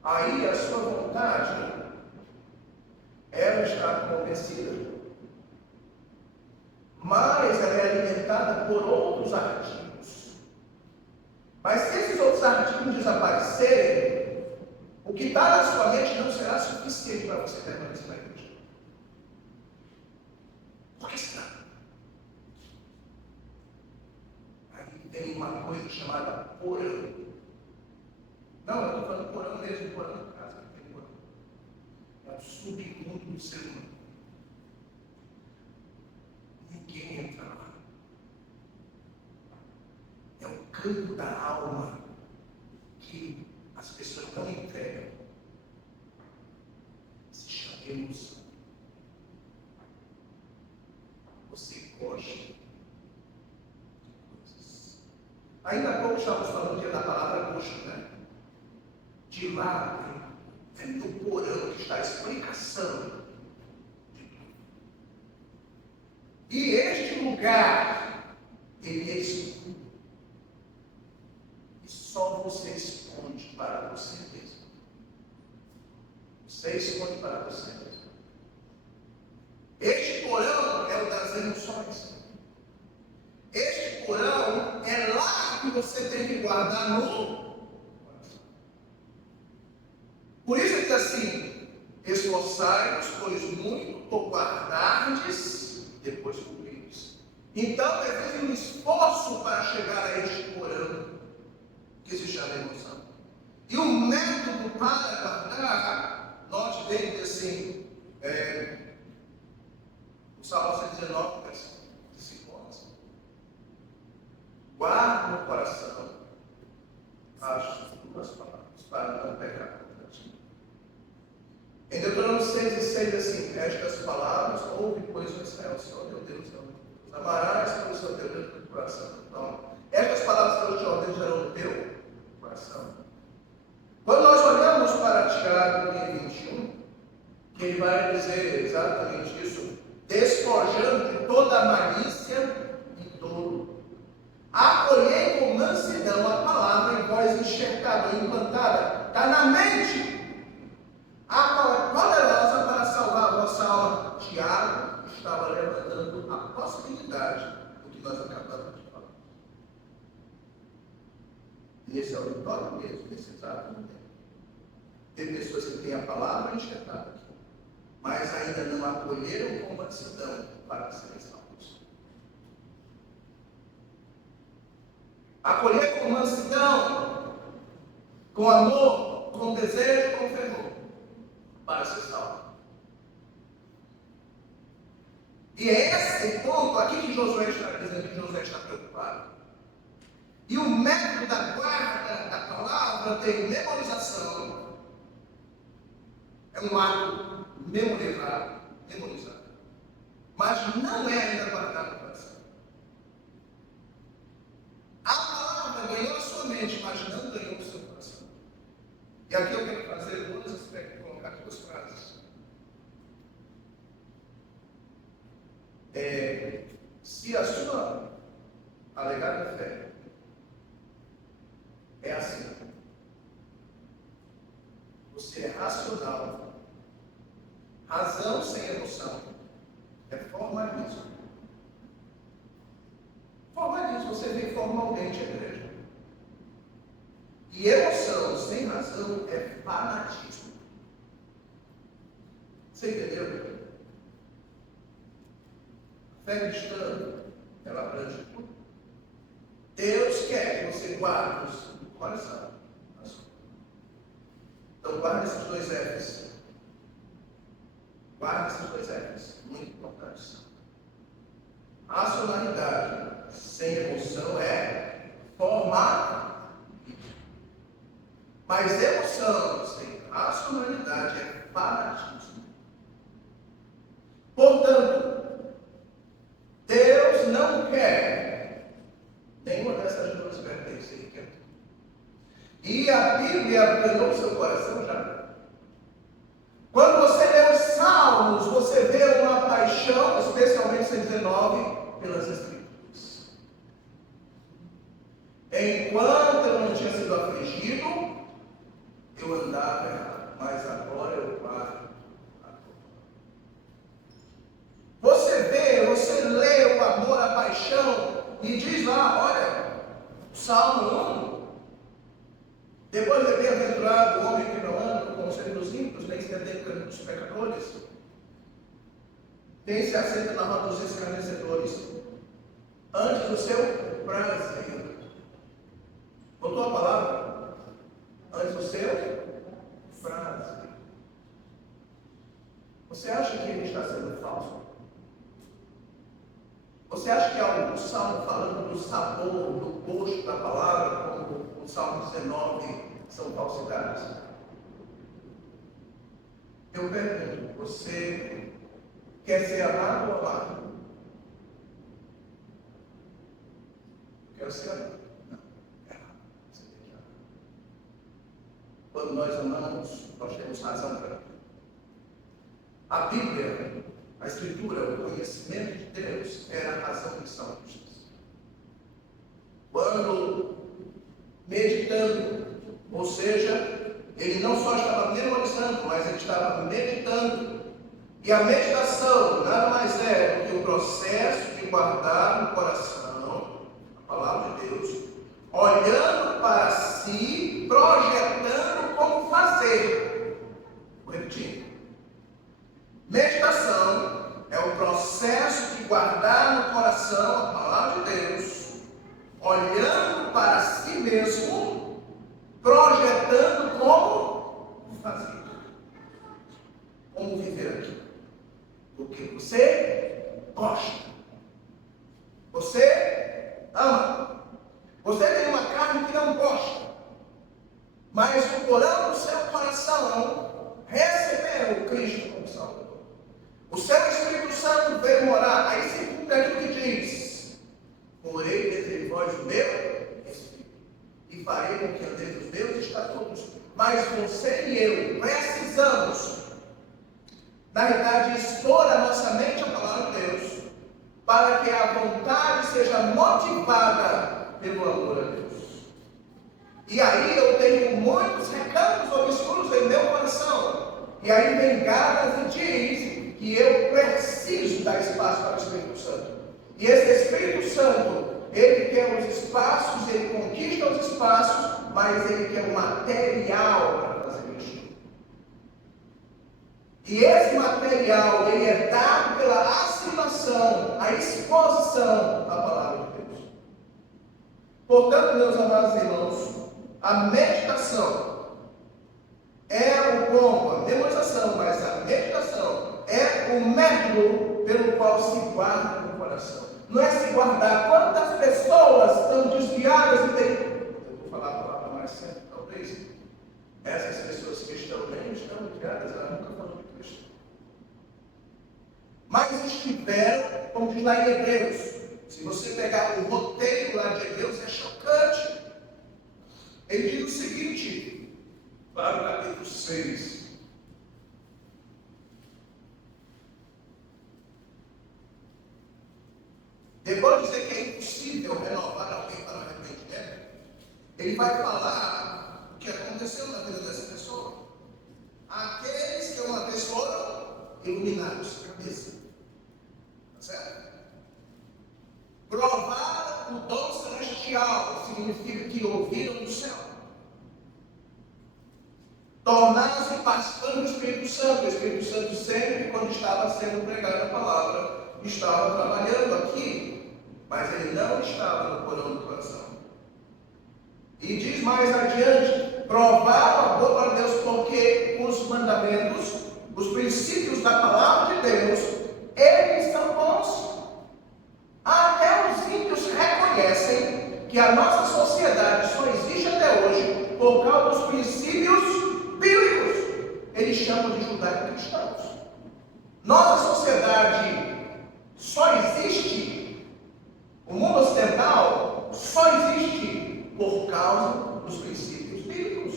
Aí a sua vontade, ela está convencida. Mas ela é alimentada por outros artigos. Mas se esses outros artigos desaparecerem, o que está na sua mente não será suficiente para você permanecer na igreja. Por que será? Aí tem uma coisa chamada porão. Não, eu estou falando porão mesmo, porão da casa, não tem porão. É o submundo do ser humano. Ninguém entra lá. É o campo da alma que as pessoas não entregam. Se chama emoção. Você gosta de coisas. Ainda há pouco estávamos falando dia da palavra gosto, né? De lá vem do porão que está a explicação. E este lugar, ele é escuro. E só você esconde para você mesmo. Você esconde para você mesmo. Este porão é o das emoções. Este porão é lá que você tem que guardar no coração. Por isso diz assim: esforçai-vos, pois muito por guardardes, depois cumprir-vos. Então, é preciso um esforço para chegar a este porão, que se chama emoção. E o método para guardar, nós temos assim, o Salmo 119, versículo 11. Guarda no coração as tuas palavras, para não pecar contra ti. Em Deuteronômio 6:6, assim: estas palavras ouve, pois, o Israel, Senhor teu Deus, amarás pelo seu teu Deus do coração. Então, estas palavras que eu te ordeno serão no teu coração. Quando nós olhamos para Tiago 1:21, que ele vai dizer exatamente isso: despojando de toda malícia e dolo, acolhei com mansidão a palavra em voz enxertada ou implantada, está na mente, a qual é poderosa para salvar a vossa alma. Tiago estava levantando a possibilidade do que nós acabamos de falar. Nesse auditório mesmo, nesse exato momento. Tem pessoas que têm a palavra enxertada aqui, mas ainda não acolheram com mansidão para serem salvos. Acolher com mansidão, com amor, com desejo, com fervor, para ser salvo. E é esse ponto aqui que Josué está dizendo, que Josué está preocupado. E o método da guarda da palavra tem memorização. É um ato memorizar. Mas não é ainda guardar no coração. Se a sua alegada fé é assim, você é racional, razão sem emoção, é formalismo. Formalismo, você vem formalmente à igreja. E emoção sem razão é fanatismo. Você entendeu? A fé cristã, ela abrange tudo. Deus quer que você guarde o coração. Então guarde esses dois F's. Guarde esses dois F's, muito importantes. Racionalidade sem emoção é formalismo. Mas emoção sem racionalidade é fanatismo. Portanto, Deus não quer nenhuma dessas duas vertentes. Ele quer. E a Bíblia abriu seu coração já. Quando você lê os Salmos, você vê uma paixão, especialmente 119, pelas Escrituras. Enquanto eu não tinha sido afligido, eu andava errado, mas agora eu paro. Você lê o amor, a paixão, e diz lá, olha, Salmo 1, depois de ter aventurado o homem que não anda no conselho dos ímpios, nem se detém dos pecadores, nem se assenta na roda dos escarnecedores, antes do seu prazer. Botou a palavra? Antes do seu prazer. Você acha que ele está sendo falso? Você acha que há um salmo falando do sabor, do gosto da palavra, como o Salmo 19, são falsidades? Eu pergunto, você quer ser amado ou amado? Eu quero ser amado. Não, é errado. Você tem que amar. Quando nós amamos, nós temos razão para amar. A Bíblia, a Escritura, o conhecimento de Deus era a razão de salvação. Quando meditando, ou seja, ele não só estava memorizando, mas ele estava meditando. E a meditação nada mais é do que o processo de guardar no coração a palavra de Deus, olhando para si, projetando como fazer. Vou repetir. Meditação é o processo de guardar no coração a palavra de Deus, olhando para si mesmo, projetando como fazer, como viver aqui. Porque você gosta, você ama, você tem uma carne que não gosta, mas o porão do seu coração recebeu Cristo como Salvador. O seu Espírito Santo veio morar. Aí se cumpre aquilo que diz: porei entre vós o meu Espírito, e farei com que andeis os meus estatutos. Mas você e eu precisamos, na verdade, expor a nossa mente à palavra de Deus, para que a vontade seja motivada pelo amor a Deus. E aí eu tenho muitos recantos obscuros em meu coração. E aí vem Gálatas e diz que eu preciso dar espaço para o Espírito Santo. E esse Espírito Santo, ele quer os espaços, ele conquista os espaços, mas ele quer o material para fazer isso. E esse material, ele é dado pela assimilação, a exposição da palavra de Deus. Portanto, meus amados irmãos, a meditação é o ponto, a memorização, mas a meditação é o método pelo qual se guarda no coração. Não é se guardar. Quantas pessoas estão desviadas e tem... Eu vou falar a palavra mais certa, talvez. Essas pessoas que estão bem estão desviadas, elas nunca falam de Cristo. Mas estiveram, como diz lá em Hebreus. Se você pegar o roteiro lá de Hebreus, é chocante. Ele diz o seguinte, para o capítulo 6. Depois de dizer que é impossível renovar alguém para o arrependimento, ele vai falar o que aconteceu na vida dessa pessoa. Aqueles que uma vez foram iluminados, cabeça. Tá certo? Provaram o dom celestial, significa que ouviram do céu. Tornaram-se participantes do Espírito Santo. O Espírito Santo sempre, quando estava sendo pregada a palavra, estava trabalhando aqui, mas ele não estava no porão do coração. E diz mais adiante, provaram a boa para Deus, porque os mandamentos, os princípios da palavra de Deus, eles são bons. Até os ímpios reconhecem que a nossa sociedade só existe até hoje por causa dos princípios bíblicos. Eles chamam de judaico-cristãos. Nossa sociedade só existe, o mundo ocidental só existe por causa dos princípios bíblicos.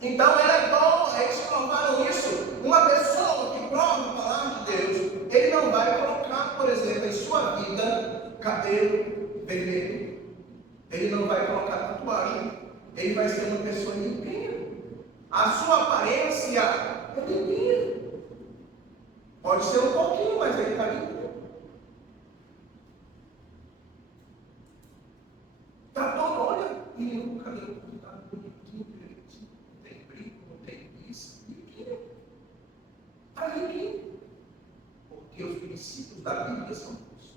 Então é bom, eles provaram isso. Uma pessoa que prova a palavra de Deus, ele não vai colocar, por exemplo, em sua vida, cabelo vermelho. Ele não vai colocar tatuagem. Ele vai ser uma pessoa limpinha. A sua aparência é limpinha. Pode ser um pouquinho, mas ele está limpinho. Está todo, olha, e o cabelo está bonitinho, direitinho. Não tem brinco, não tem isso. Limpinho. Está limpinho. Porque os princípios da Bíblia são bons.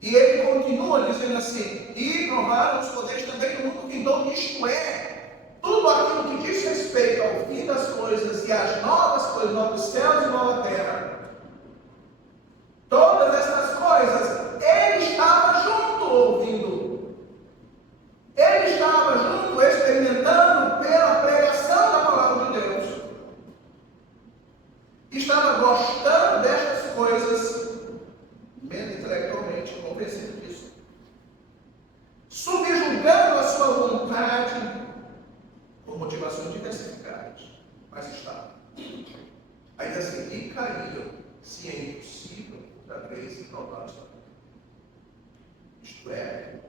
E ele continua dizendo assim, e provaram os poderes também do mundo vindouro, isto é, tudo aquilo que diz respeito ao fim das coisas e às novas coisas, novos céus e nova terra. Todas essas coisas, ele estava junto ouvindo. Ele estava junto experimentando pela pregação da palavra de Deus. Estava gostando destas coisas, mesmo intelectualmente convencido disso, subjugando a sua vontade por motivações diversificadas, mas estava. Ainda assim, e caíam, se é impossível, outra vez inovar. Isto é,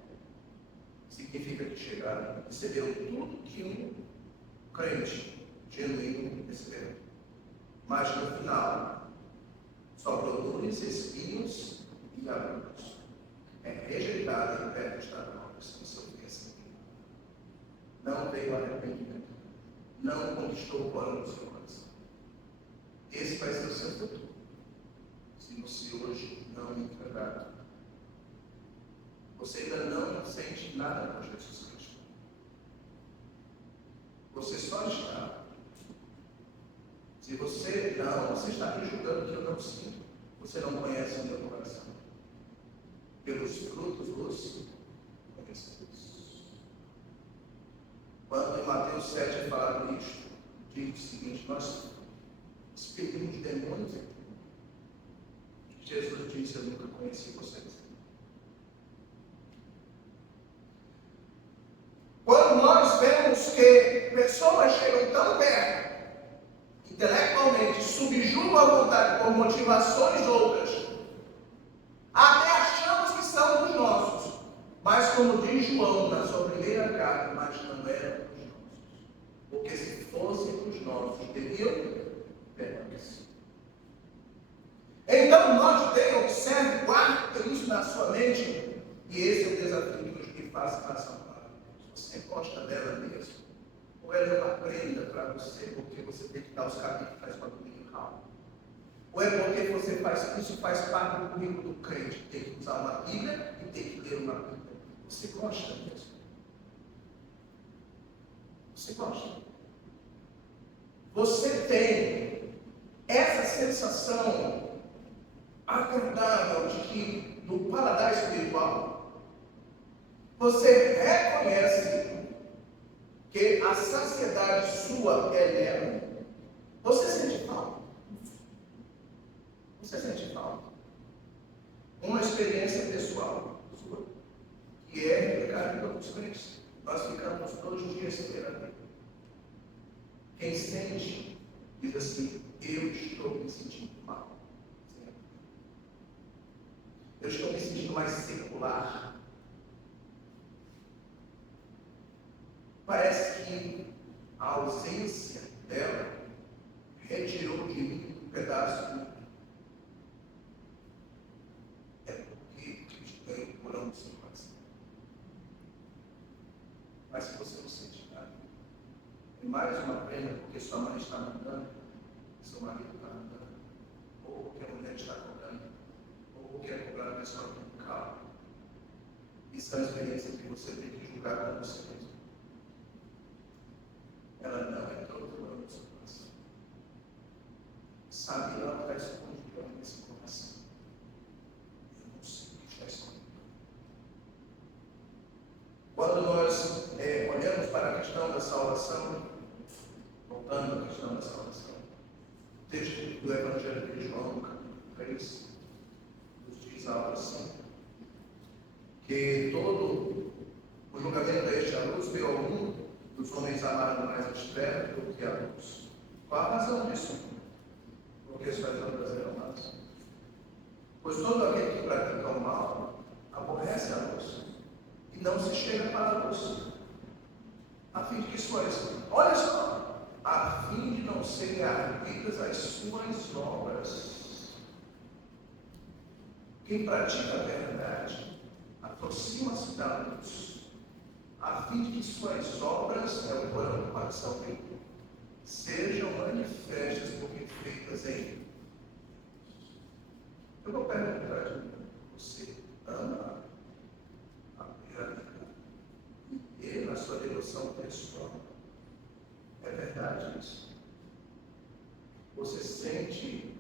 significa que chegaram, receberam tudo que um crente genuíno recebeu. Mas no final, só produz espinhos e abrolhos. É rejeitada e deve estar na obra do seu pensamento. Não veio arrependimento. Não conquistou o porão do seu coração. Esse vai ser o seu futuro. Se você hoje não entregar, você ainda não sente nada com Jesus Cristo. Você só está. Se você não, você está me julgando que eu não sinto. Você não conhece o meu coração. Pelos frutos os conhecereis. Quando em Mateus 7 é falado isto, diz o seguinte, nós expelimos demônios aqui. Jesus disse, eu nunca conheci vocês. Quando nós vemos que pessoas chegam tão perto, intelectualmente, subjugam a vontade por motivações outras, até achamos que são dos nossos. Mas como diz João na sua primeira carta, mas não eram dos nossos. Porque se fossem dos nossos, teriam permanecido. Então, nós Deus observe, guarde isso na sua mente, e esse é o desafio que nos faz passar para Deus. Você gosta dela mesmo? Ou ela é uma prenda para você, porque você tem que dar os caminhos para domingo ralo? Ou é porque você faz isso, faz parte do currículo do crente, tem que usar uma Bíblia e tem que ler uma Bíblia? Você gosta mesmo? Você gosta? Você tem essa sensação agradável de que no paladar espiritual você reconhece que a saciedade sua é nela. Você sente falta? Você sente falta? Uma experiência pessoal sua, que é replicada em todos os crentes. Nós ficamos todos os dias esperando. Quem sente, diz assim, eu estou me sentindo mal. Eu estou me sentindo mais secular. Parece que a ausência dela retirou de mim um pedaço de mim. É porque Cristo ganhou por ambos seu coração. Mas se você não sente nada, é mais uma pena porque sua mãe está mandando, seu marido está mandando, ou porque a mulher está cobrando, ou porque é cobrado na escola local. Isso é uma experiência que você tem que julgar com você mesmo. Ela não entrou no seu coração. Sabe, ela está escondida nesse coração. Eu não sei o que está escondido. Quando nós olhamos para a questão da salvação, voltando à questão da salvação, o texto do Evangelho de João, capítulo 3, nos diz algo assim, que todo o julgamento deste a luz veio ao mundo, os homens amaram mais as trevas do que a luz. Qual a razão disso? Porque suas obras eram más. Pois todo aquele que pratica o mal aborrece a luz e não se chega para a luz, a fim de que suas, olha só, a fim de não serem ardidas as suas obras. Quem pratica a verdade aproxima-se da luz, a fim de que suas obras, é o plano para salvar, sejam manifestas porque feitas em Deus. Eu vou perguntar de novo, você ama a verdade e na sua devoção pessoal? É verdade isso? Você se sente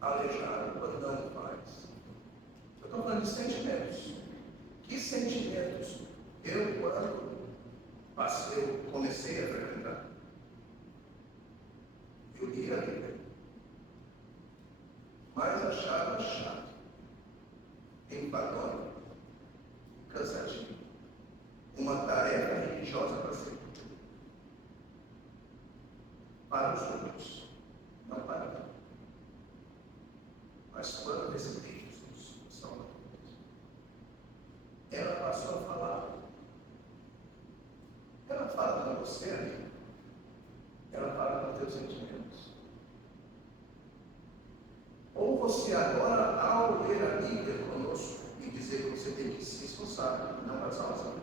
aleijado quando não faz? Eu estou falando de sentimentos. Que sentimentos eu, quando eu comecei a frequentar? Eu lia a Bíblia, mas achava chato, enfadonho, cansativo, uma tarefa religiosa para ser cumprida. Para os outros, não para mim. Mas quando recebi Jesus, o Salvador, ela passou a falar. Ela fala com você, amigo. Ela fala com os teus sentimentos. Ou você agora, ao ler a Bíblia conosco e dizer que você tem que se esforçar, não para salvação.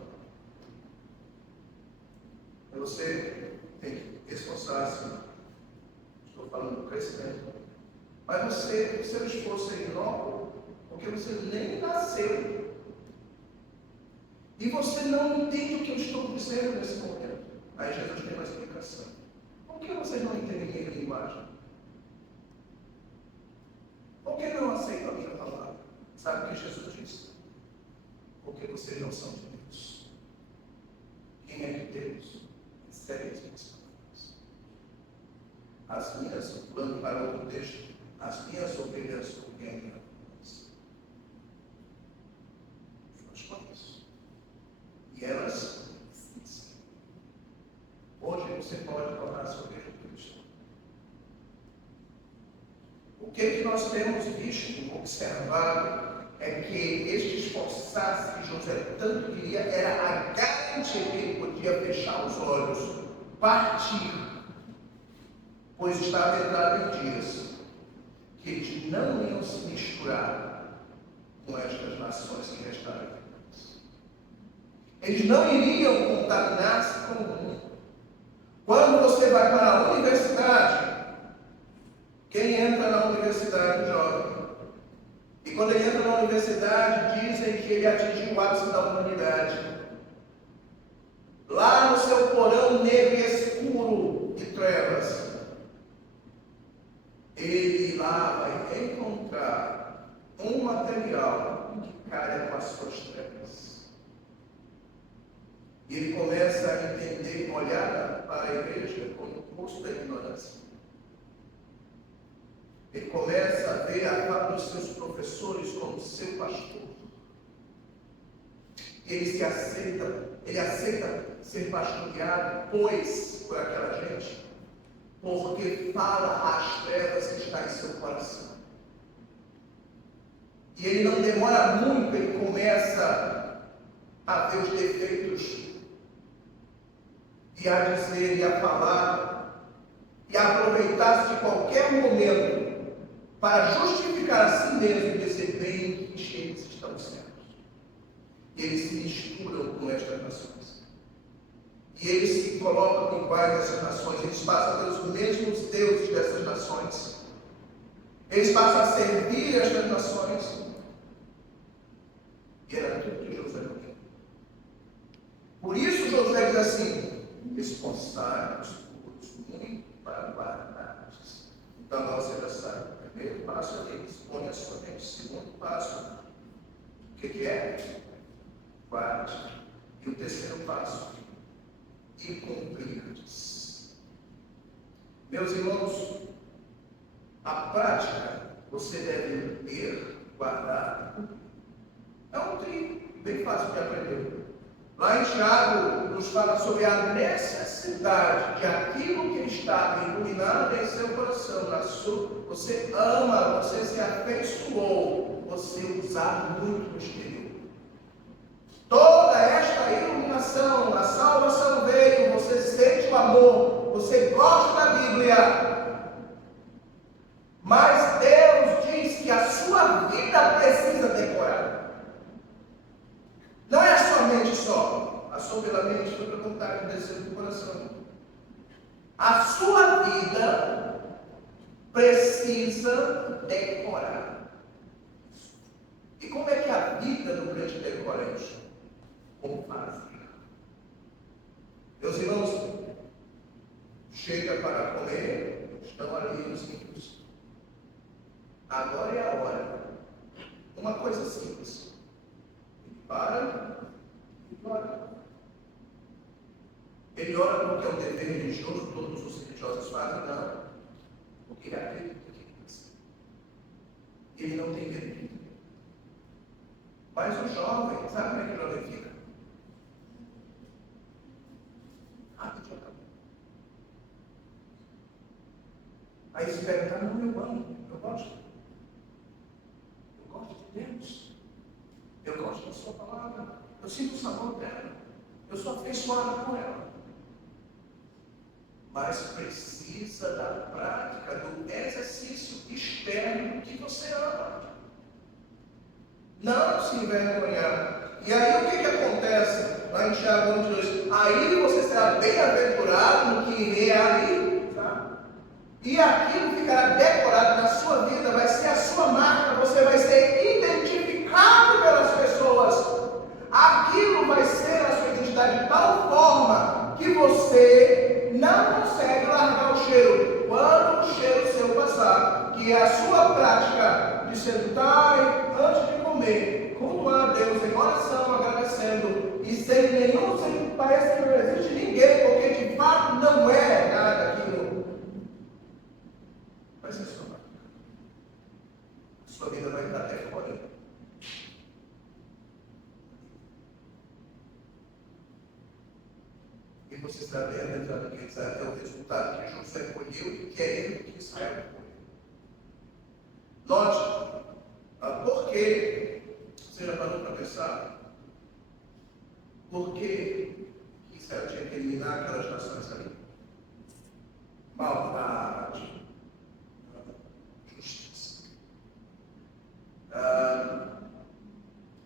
Você tem que esforçar-se. Estou falando do crescimento. Mas o seu esforço é inócuo, porque você nem nasceu. E você não entende o que eu estou dizendo nesse momento. Aí Jesus tem uma explicação. Por que vocês não entendem minha linguagem? Por que não aceitam a minha palavra? Sabe o que Jesus disse? Porque vocês não são de Deus. Quem é de Deus? Recebe as minhas palavras. As minhas, pulando para outro texto, as minhas ovelhas ouvem a minha voz. Eu as conheço. E elas, hoje você pode tornar-se ovelha de Cristo. O que nós temos visto, observado, é que este esforçar-se que José tanto queria era a garantia que ele podia fechar os olhos, partir, pois estava entrado em dias que eles não iam se misturar com estas nações que restaram. Eles não iriam contaminar-se com o mundo. Quando você vai para a universidade, quem entra na universidade jovem? E quando ele entra na universidade, dizem que ele atingiu o ápice da humanidade. Lá no seu porão negro e escuro de trevas, ele lá vai encontrar um material que calha com as suas trevas. E ele começa a entender, olhar para a igreja como o rosto da ignorância. Ele começa a ver a fala dos seus professores como seu pastor. E ele aceita ser pastoreado, pois, por aquela gente, porque fala às trevas que está em seu coração. E ele não demora muito, ele começa a ver os defeitos, e a dizer, e a falar, e a aproveitar-se de qualquer momento para justificar a si mesmo e dizer bem que eles estão certos. E eles se misturam com estas nações. E eles se colocam iguais dessas nações. Eles passam a ter os mesmos deuses dessas nações. Eles passam a servir estas nações. E era tudo que Josué não queria. Por isso Josué diz assim: esforçai-vos todos muito para guardar. Então você já sabe. O primeiro passo é expõe a sua mente. O segundo passo, o que é? Guarde. E o terceiro passo, e cumprir-lhes. Meus irmãos, a prática você deve ler, guardar. É um trio bem fácil de aprender. Lá em Tiago nos fala sobre a necessidade de aquilo que está iluminado em seu coração, você ama, você se afeiçoou, você usar muito no exterior. Toda esta iluminação, a salvação veio, você sente o amor, você gosta da Bíblia, mas Deus diz que a sua vida precisa decorar. Não é a sua mente só, a sua pela mente, pela vontade de descer do coração. A sua vida precisa decorar. E como é que a vida do crente decora isso? Com prazer. Meus irmãos, chega para comer, estão ali os filhos. Agora é a hora. Uma coisa simples. Para e ora. Ele ora porque é um dever religioso, todos os religiosos fazem, não. Porque ele acredita que ele precisa. Ele não tem medo de Deus. Mas o jovem, sabe como é que o jovem fica? Rápido, acabou. Aí se perguntar, não, eu amo, eu gosto. Eu gosto de Deus. Eu gosto da sua palavra. Eu sinto o sabor dela. Eu sou afeiçoado com ela. Mas precisa da prática, do exercício externo que você ama. Não se envergonhar. E aí o que acontece? Lá em Tiago 1:2. Aí você será bem-aventurado no que realizar. E aquilo ficará decorado na sua vida, vai ser a sua marca, você vai ser identificado pelas pessoas. Aquilo vai ser a sua identidade de tal forma que você não consegue largar o cheiro. Quando o cheiro seu passar, que é a sua prática de sentar antes de comer, cultuar a Deus em oração, agradecendo, e sem nenhum, parece que não existe ninguém, porque de fato não é nada aquilo. Vai ser sua prática. A sua vida vai estar decorando. E você está bem-aventurado que é o resultado que José colheu e que é ele que Israel colheu. Note, por que, você já parou para pensar, por que Israel tinha que eliminar aquelas nações ali? Maldade, justiça.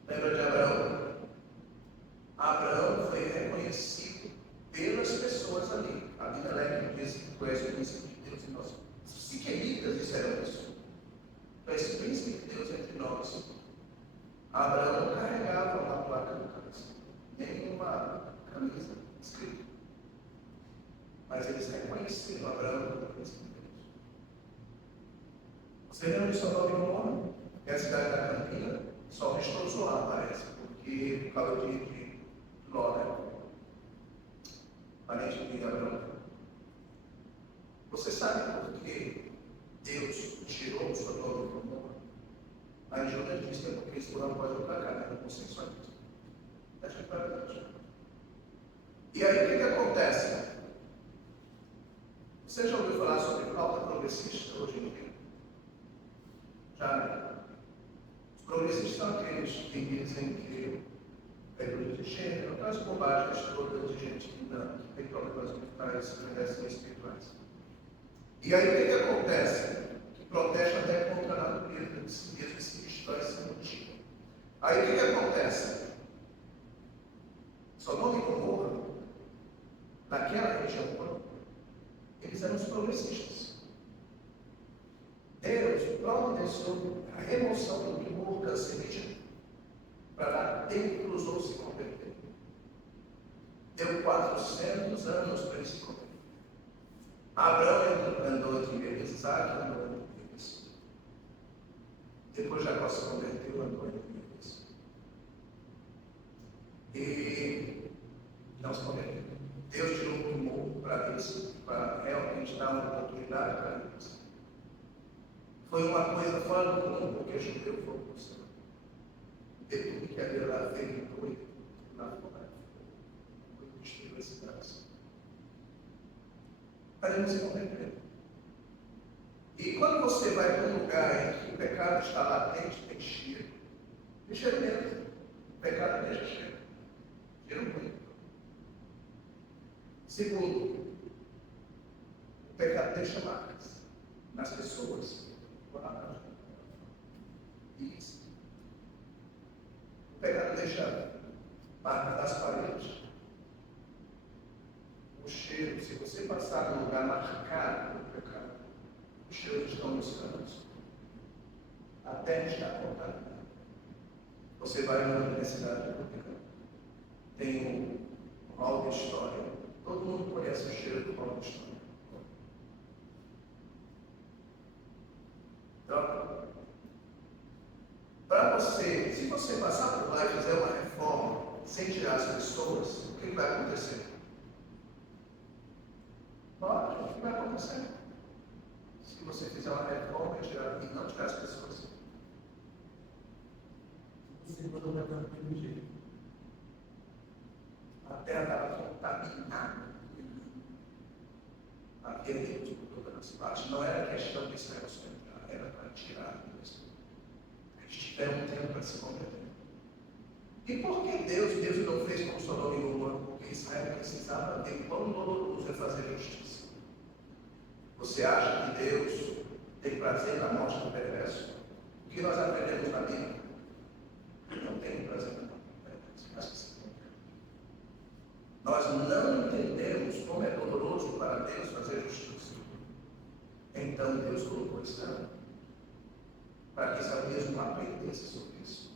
Lembra de Abraão? Abraão foi reconhecido pelas pessoas ali. Abimeleque diz que conhece o príncipe de Deus em nós. Os siquemitas disseram isso. Para esse príncipe de Deus entre nós. Abraão não carregava uma placa no cabeça, nem uma camisa escrita. Mas eles reconheceram Abraão como príncipe de Deus. Você lembra de Sodoma e Gomorra? É a cidade da Campina, só restou lá, parece, porque por causa de Ló, né? Parente de Abraão. Você sabe por que Deus tirou Sodoma e Gomorra? Aí Jonas disse que é porque isso não pode voltar cá, né? Não consegue só isso. Deixa para verdade. E aí o que acontece? Você já ouviu falar sobre pauta progressista hoje em dia? Já, né? Os progressistas são aqueles que dizem que a ideologia de gênero, aquelas bobagens todas de gente que tem problemas mentais e merecem espirituais. E aí o que acontece? Que protege até contra a natureza de si mesmo e se destrói sem motivo. Aí o que acontece? Sodoma e Gomorra, naquela região, eles eram os progressistas. Deus providenciou a remoção do tumor cancerígeno para dar tempo para os outros se converterem. Deu 400 anos para eles se converterem. Abraão andou entre eles, Isaac andou entre eles. Depois Jacó se converteu, andou entre eles. E não se converteu. Deus tirou o tumor para eles, para realmente dar uma oportunidade para eles. Foi uma coisa fora do comum, porque judeu foi o Senhor. Tudo que havia lá veio doido, lá fora. Foi destruiu as cidades. Para não se converter. E quando você vai para um lugar em que o pecado está latente, tem cheiro. Tem cheiro mesmo. O pecado deixa cheiro. Cheiro muito. Segundo, o pecado deixa marcas nas pessoas. Isso. O pecado deixa marca das paredes. O cheiro, se você passar num lugar marcado pelo pecado, os cheiros estão nos canos. A terra está contaminada. Você vai na universidade pública, tem um hall de história. Todo mundo conhece o cheiro do hall de história. Então, para você, se você passar por lá e fizer uma reforma sem tirar as pessoas, o que vai acontecer? Pode, o que vai acontecer? Se você fizer uma reforma e não tirar as pessoas. Você vai dar do jeito. A terra estava contaminada. Havia Deus por todas as partes. Não era questão de Israel se entrar, era para tirar Deus. Eles tiveram um tempo para se converter. E por que Deus não fez como Sodoma e Gomorra? Porque Israel precisava ver quão doloroso é fazer justiça. Você acha que Deus tem prazer na morte do perverso? O que nós aprendemos na Bíblia? Não tem prazer na morte do perverso, mas que se converte. Nós não entendemos como é doloroso para Deus fazer justiça. Então Deus colocou Israel para que Israel mesmo aprendesse sobre isso.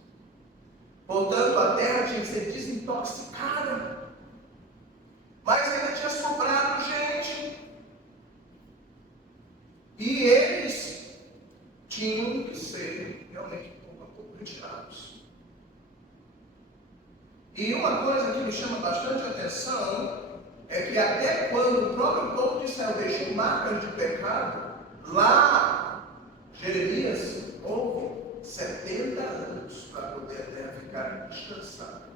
Portanto, a terra tinha que ser desintoxicada. Mas ainda tinha sobrado gente. E eles tinham que ser realmente pouco a pouco retirados. E uma coisa que me chama bastante atenção é que até quando o próprio povo de Israel deixou marcas de pecado, lá Jeremias houve 70 anos para poder a terra ficar descansada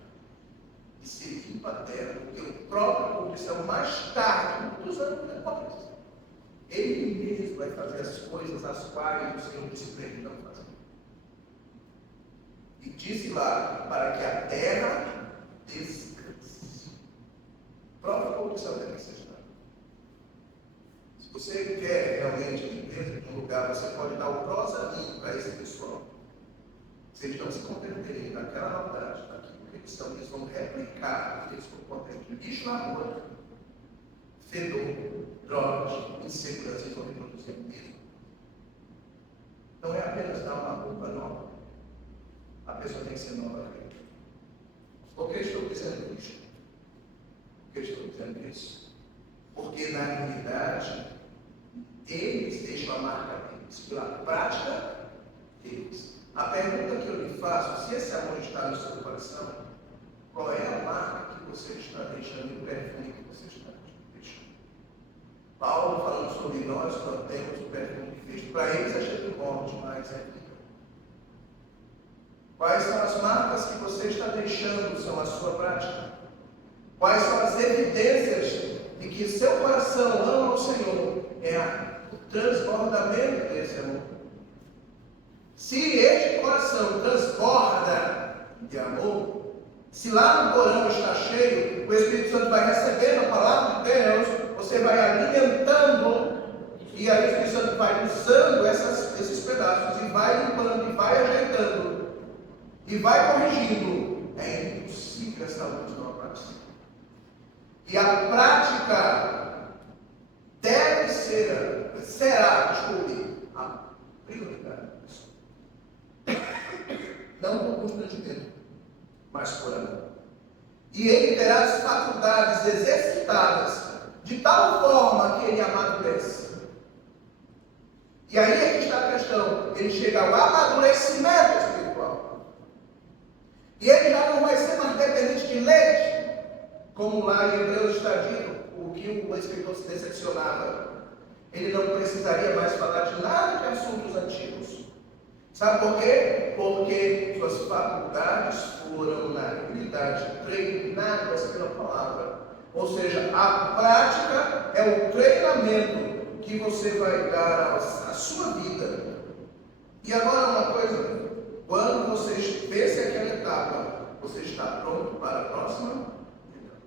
e ser limpa a terra, porque o próprio povo de Israel mais tarde, muitos anos depois, ele mesmo vai fazer as coisas as quais o Senhor disse para ele não fazer. E disse lá, para que a terra descanse. O próprio povo de Israel tem necessidade. Se você quer realmente dentro de um lugar, você pode dar o prosalinho para esse pessoal. Se eles não se converterem naquela maldade, naquilo que eles são, eles vão replicar o que eles comportam de lixo na rua, fedor, drogas, insegurança e vão reproduzir o mesmo. Não é apenas dar uma roupa nova. A pessoa tem que ser nova. Por que estou dizendo isso? Por que estou dizendo isso? Porque na realidade, eles deixam a marca deles, pela prática deles. A pergunta que eu lhe faço, se esse amor está no seu coração, qual é a marca que você está deixando e o perfume que você está deixando? Paulo falando sobre nós, quando temos o perfume de Cristo, para eles é cheio de morte, mas é vida. Quais são as marcas que você está deixando? São a sua prática. Quais são as evidências de que seu coração ama o Senhor? É o transbordamento desse amor. Se este coração transborda de amor, se lá no porão está cheio, o Espírito Santo vai recebendo a palavra de Deus, você vai alimentando, e aí o Espírito Santo vai usando esses pedaços, e vai limpando, e vai ajeitando, e vai corrigindo. É impossível essa luz não aparecer. E a prática será a prioridade da pessoa. Não por constrangimento, mas por amor. E ele terá as faculdades exercitadas de tal forma que ele amadurece. E aí é que está a questão. Ele chega ao amadurecimento espiritual. E ele já não vai ser mais dependente de leite, como lá em Hebreus está dito, o que o escritor se decepcionava. Ele não precisaria mais falar de nada de assuntos antigos. Sabe por quê? Porque suas faculdades foram na habilidade treinadas pela palavra. Ou seja, a prática é o treinamento que você vai dar à sua vida. E agora uma coisa, quando você vence aquela etapa, você está pronto para a próxima etapa.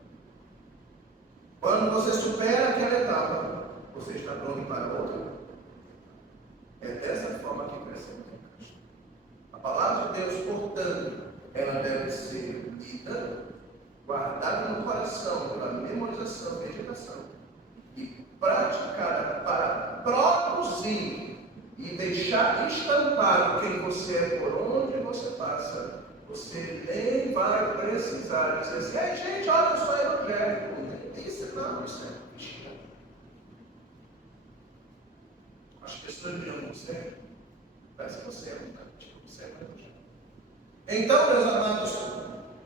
Quando você supera aquela etapa, você está pronto para outra. É dessa forma que crescemos em Cristo. A palavra de Deus, portanto, ela deve ser lida, guardada no coração, pela memorização, meditação, e praticada para produzir e deixar estampado quem você é por onde você passa. Você nem vai precisar dizer assim: ei, gente, olha, eu sou evangélico. Isso não, isso é mentira. As pessoas me amam você. Parece que você é evangélico. Você é evangélico. Então, meus amados,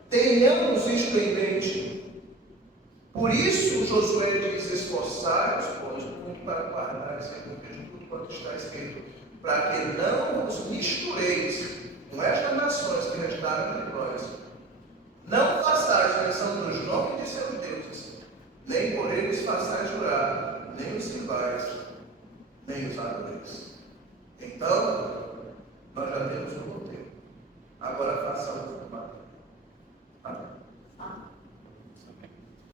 tenhamos isto em mente. Por isso, Josué diz: esforçai-vos, pois, tudo para guardar e cumprir tudo quanto está escrito, para que não vos mistureis com estas nações que restaram entre vós. Não façais menção dos nomes de seus deuses, nem por eles façais jurar, nem os sirvais, nem os adoreis. Então, nós já temos o roteiro. Agora faça o trabalho.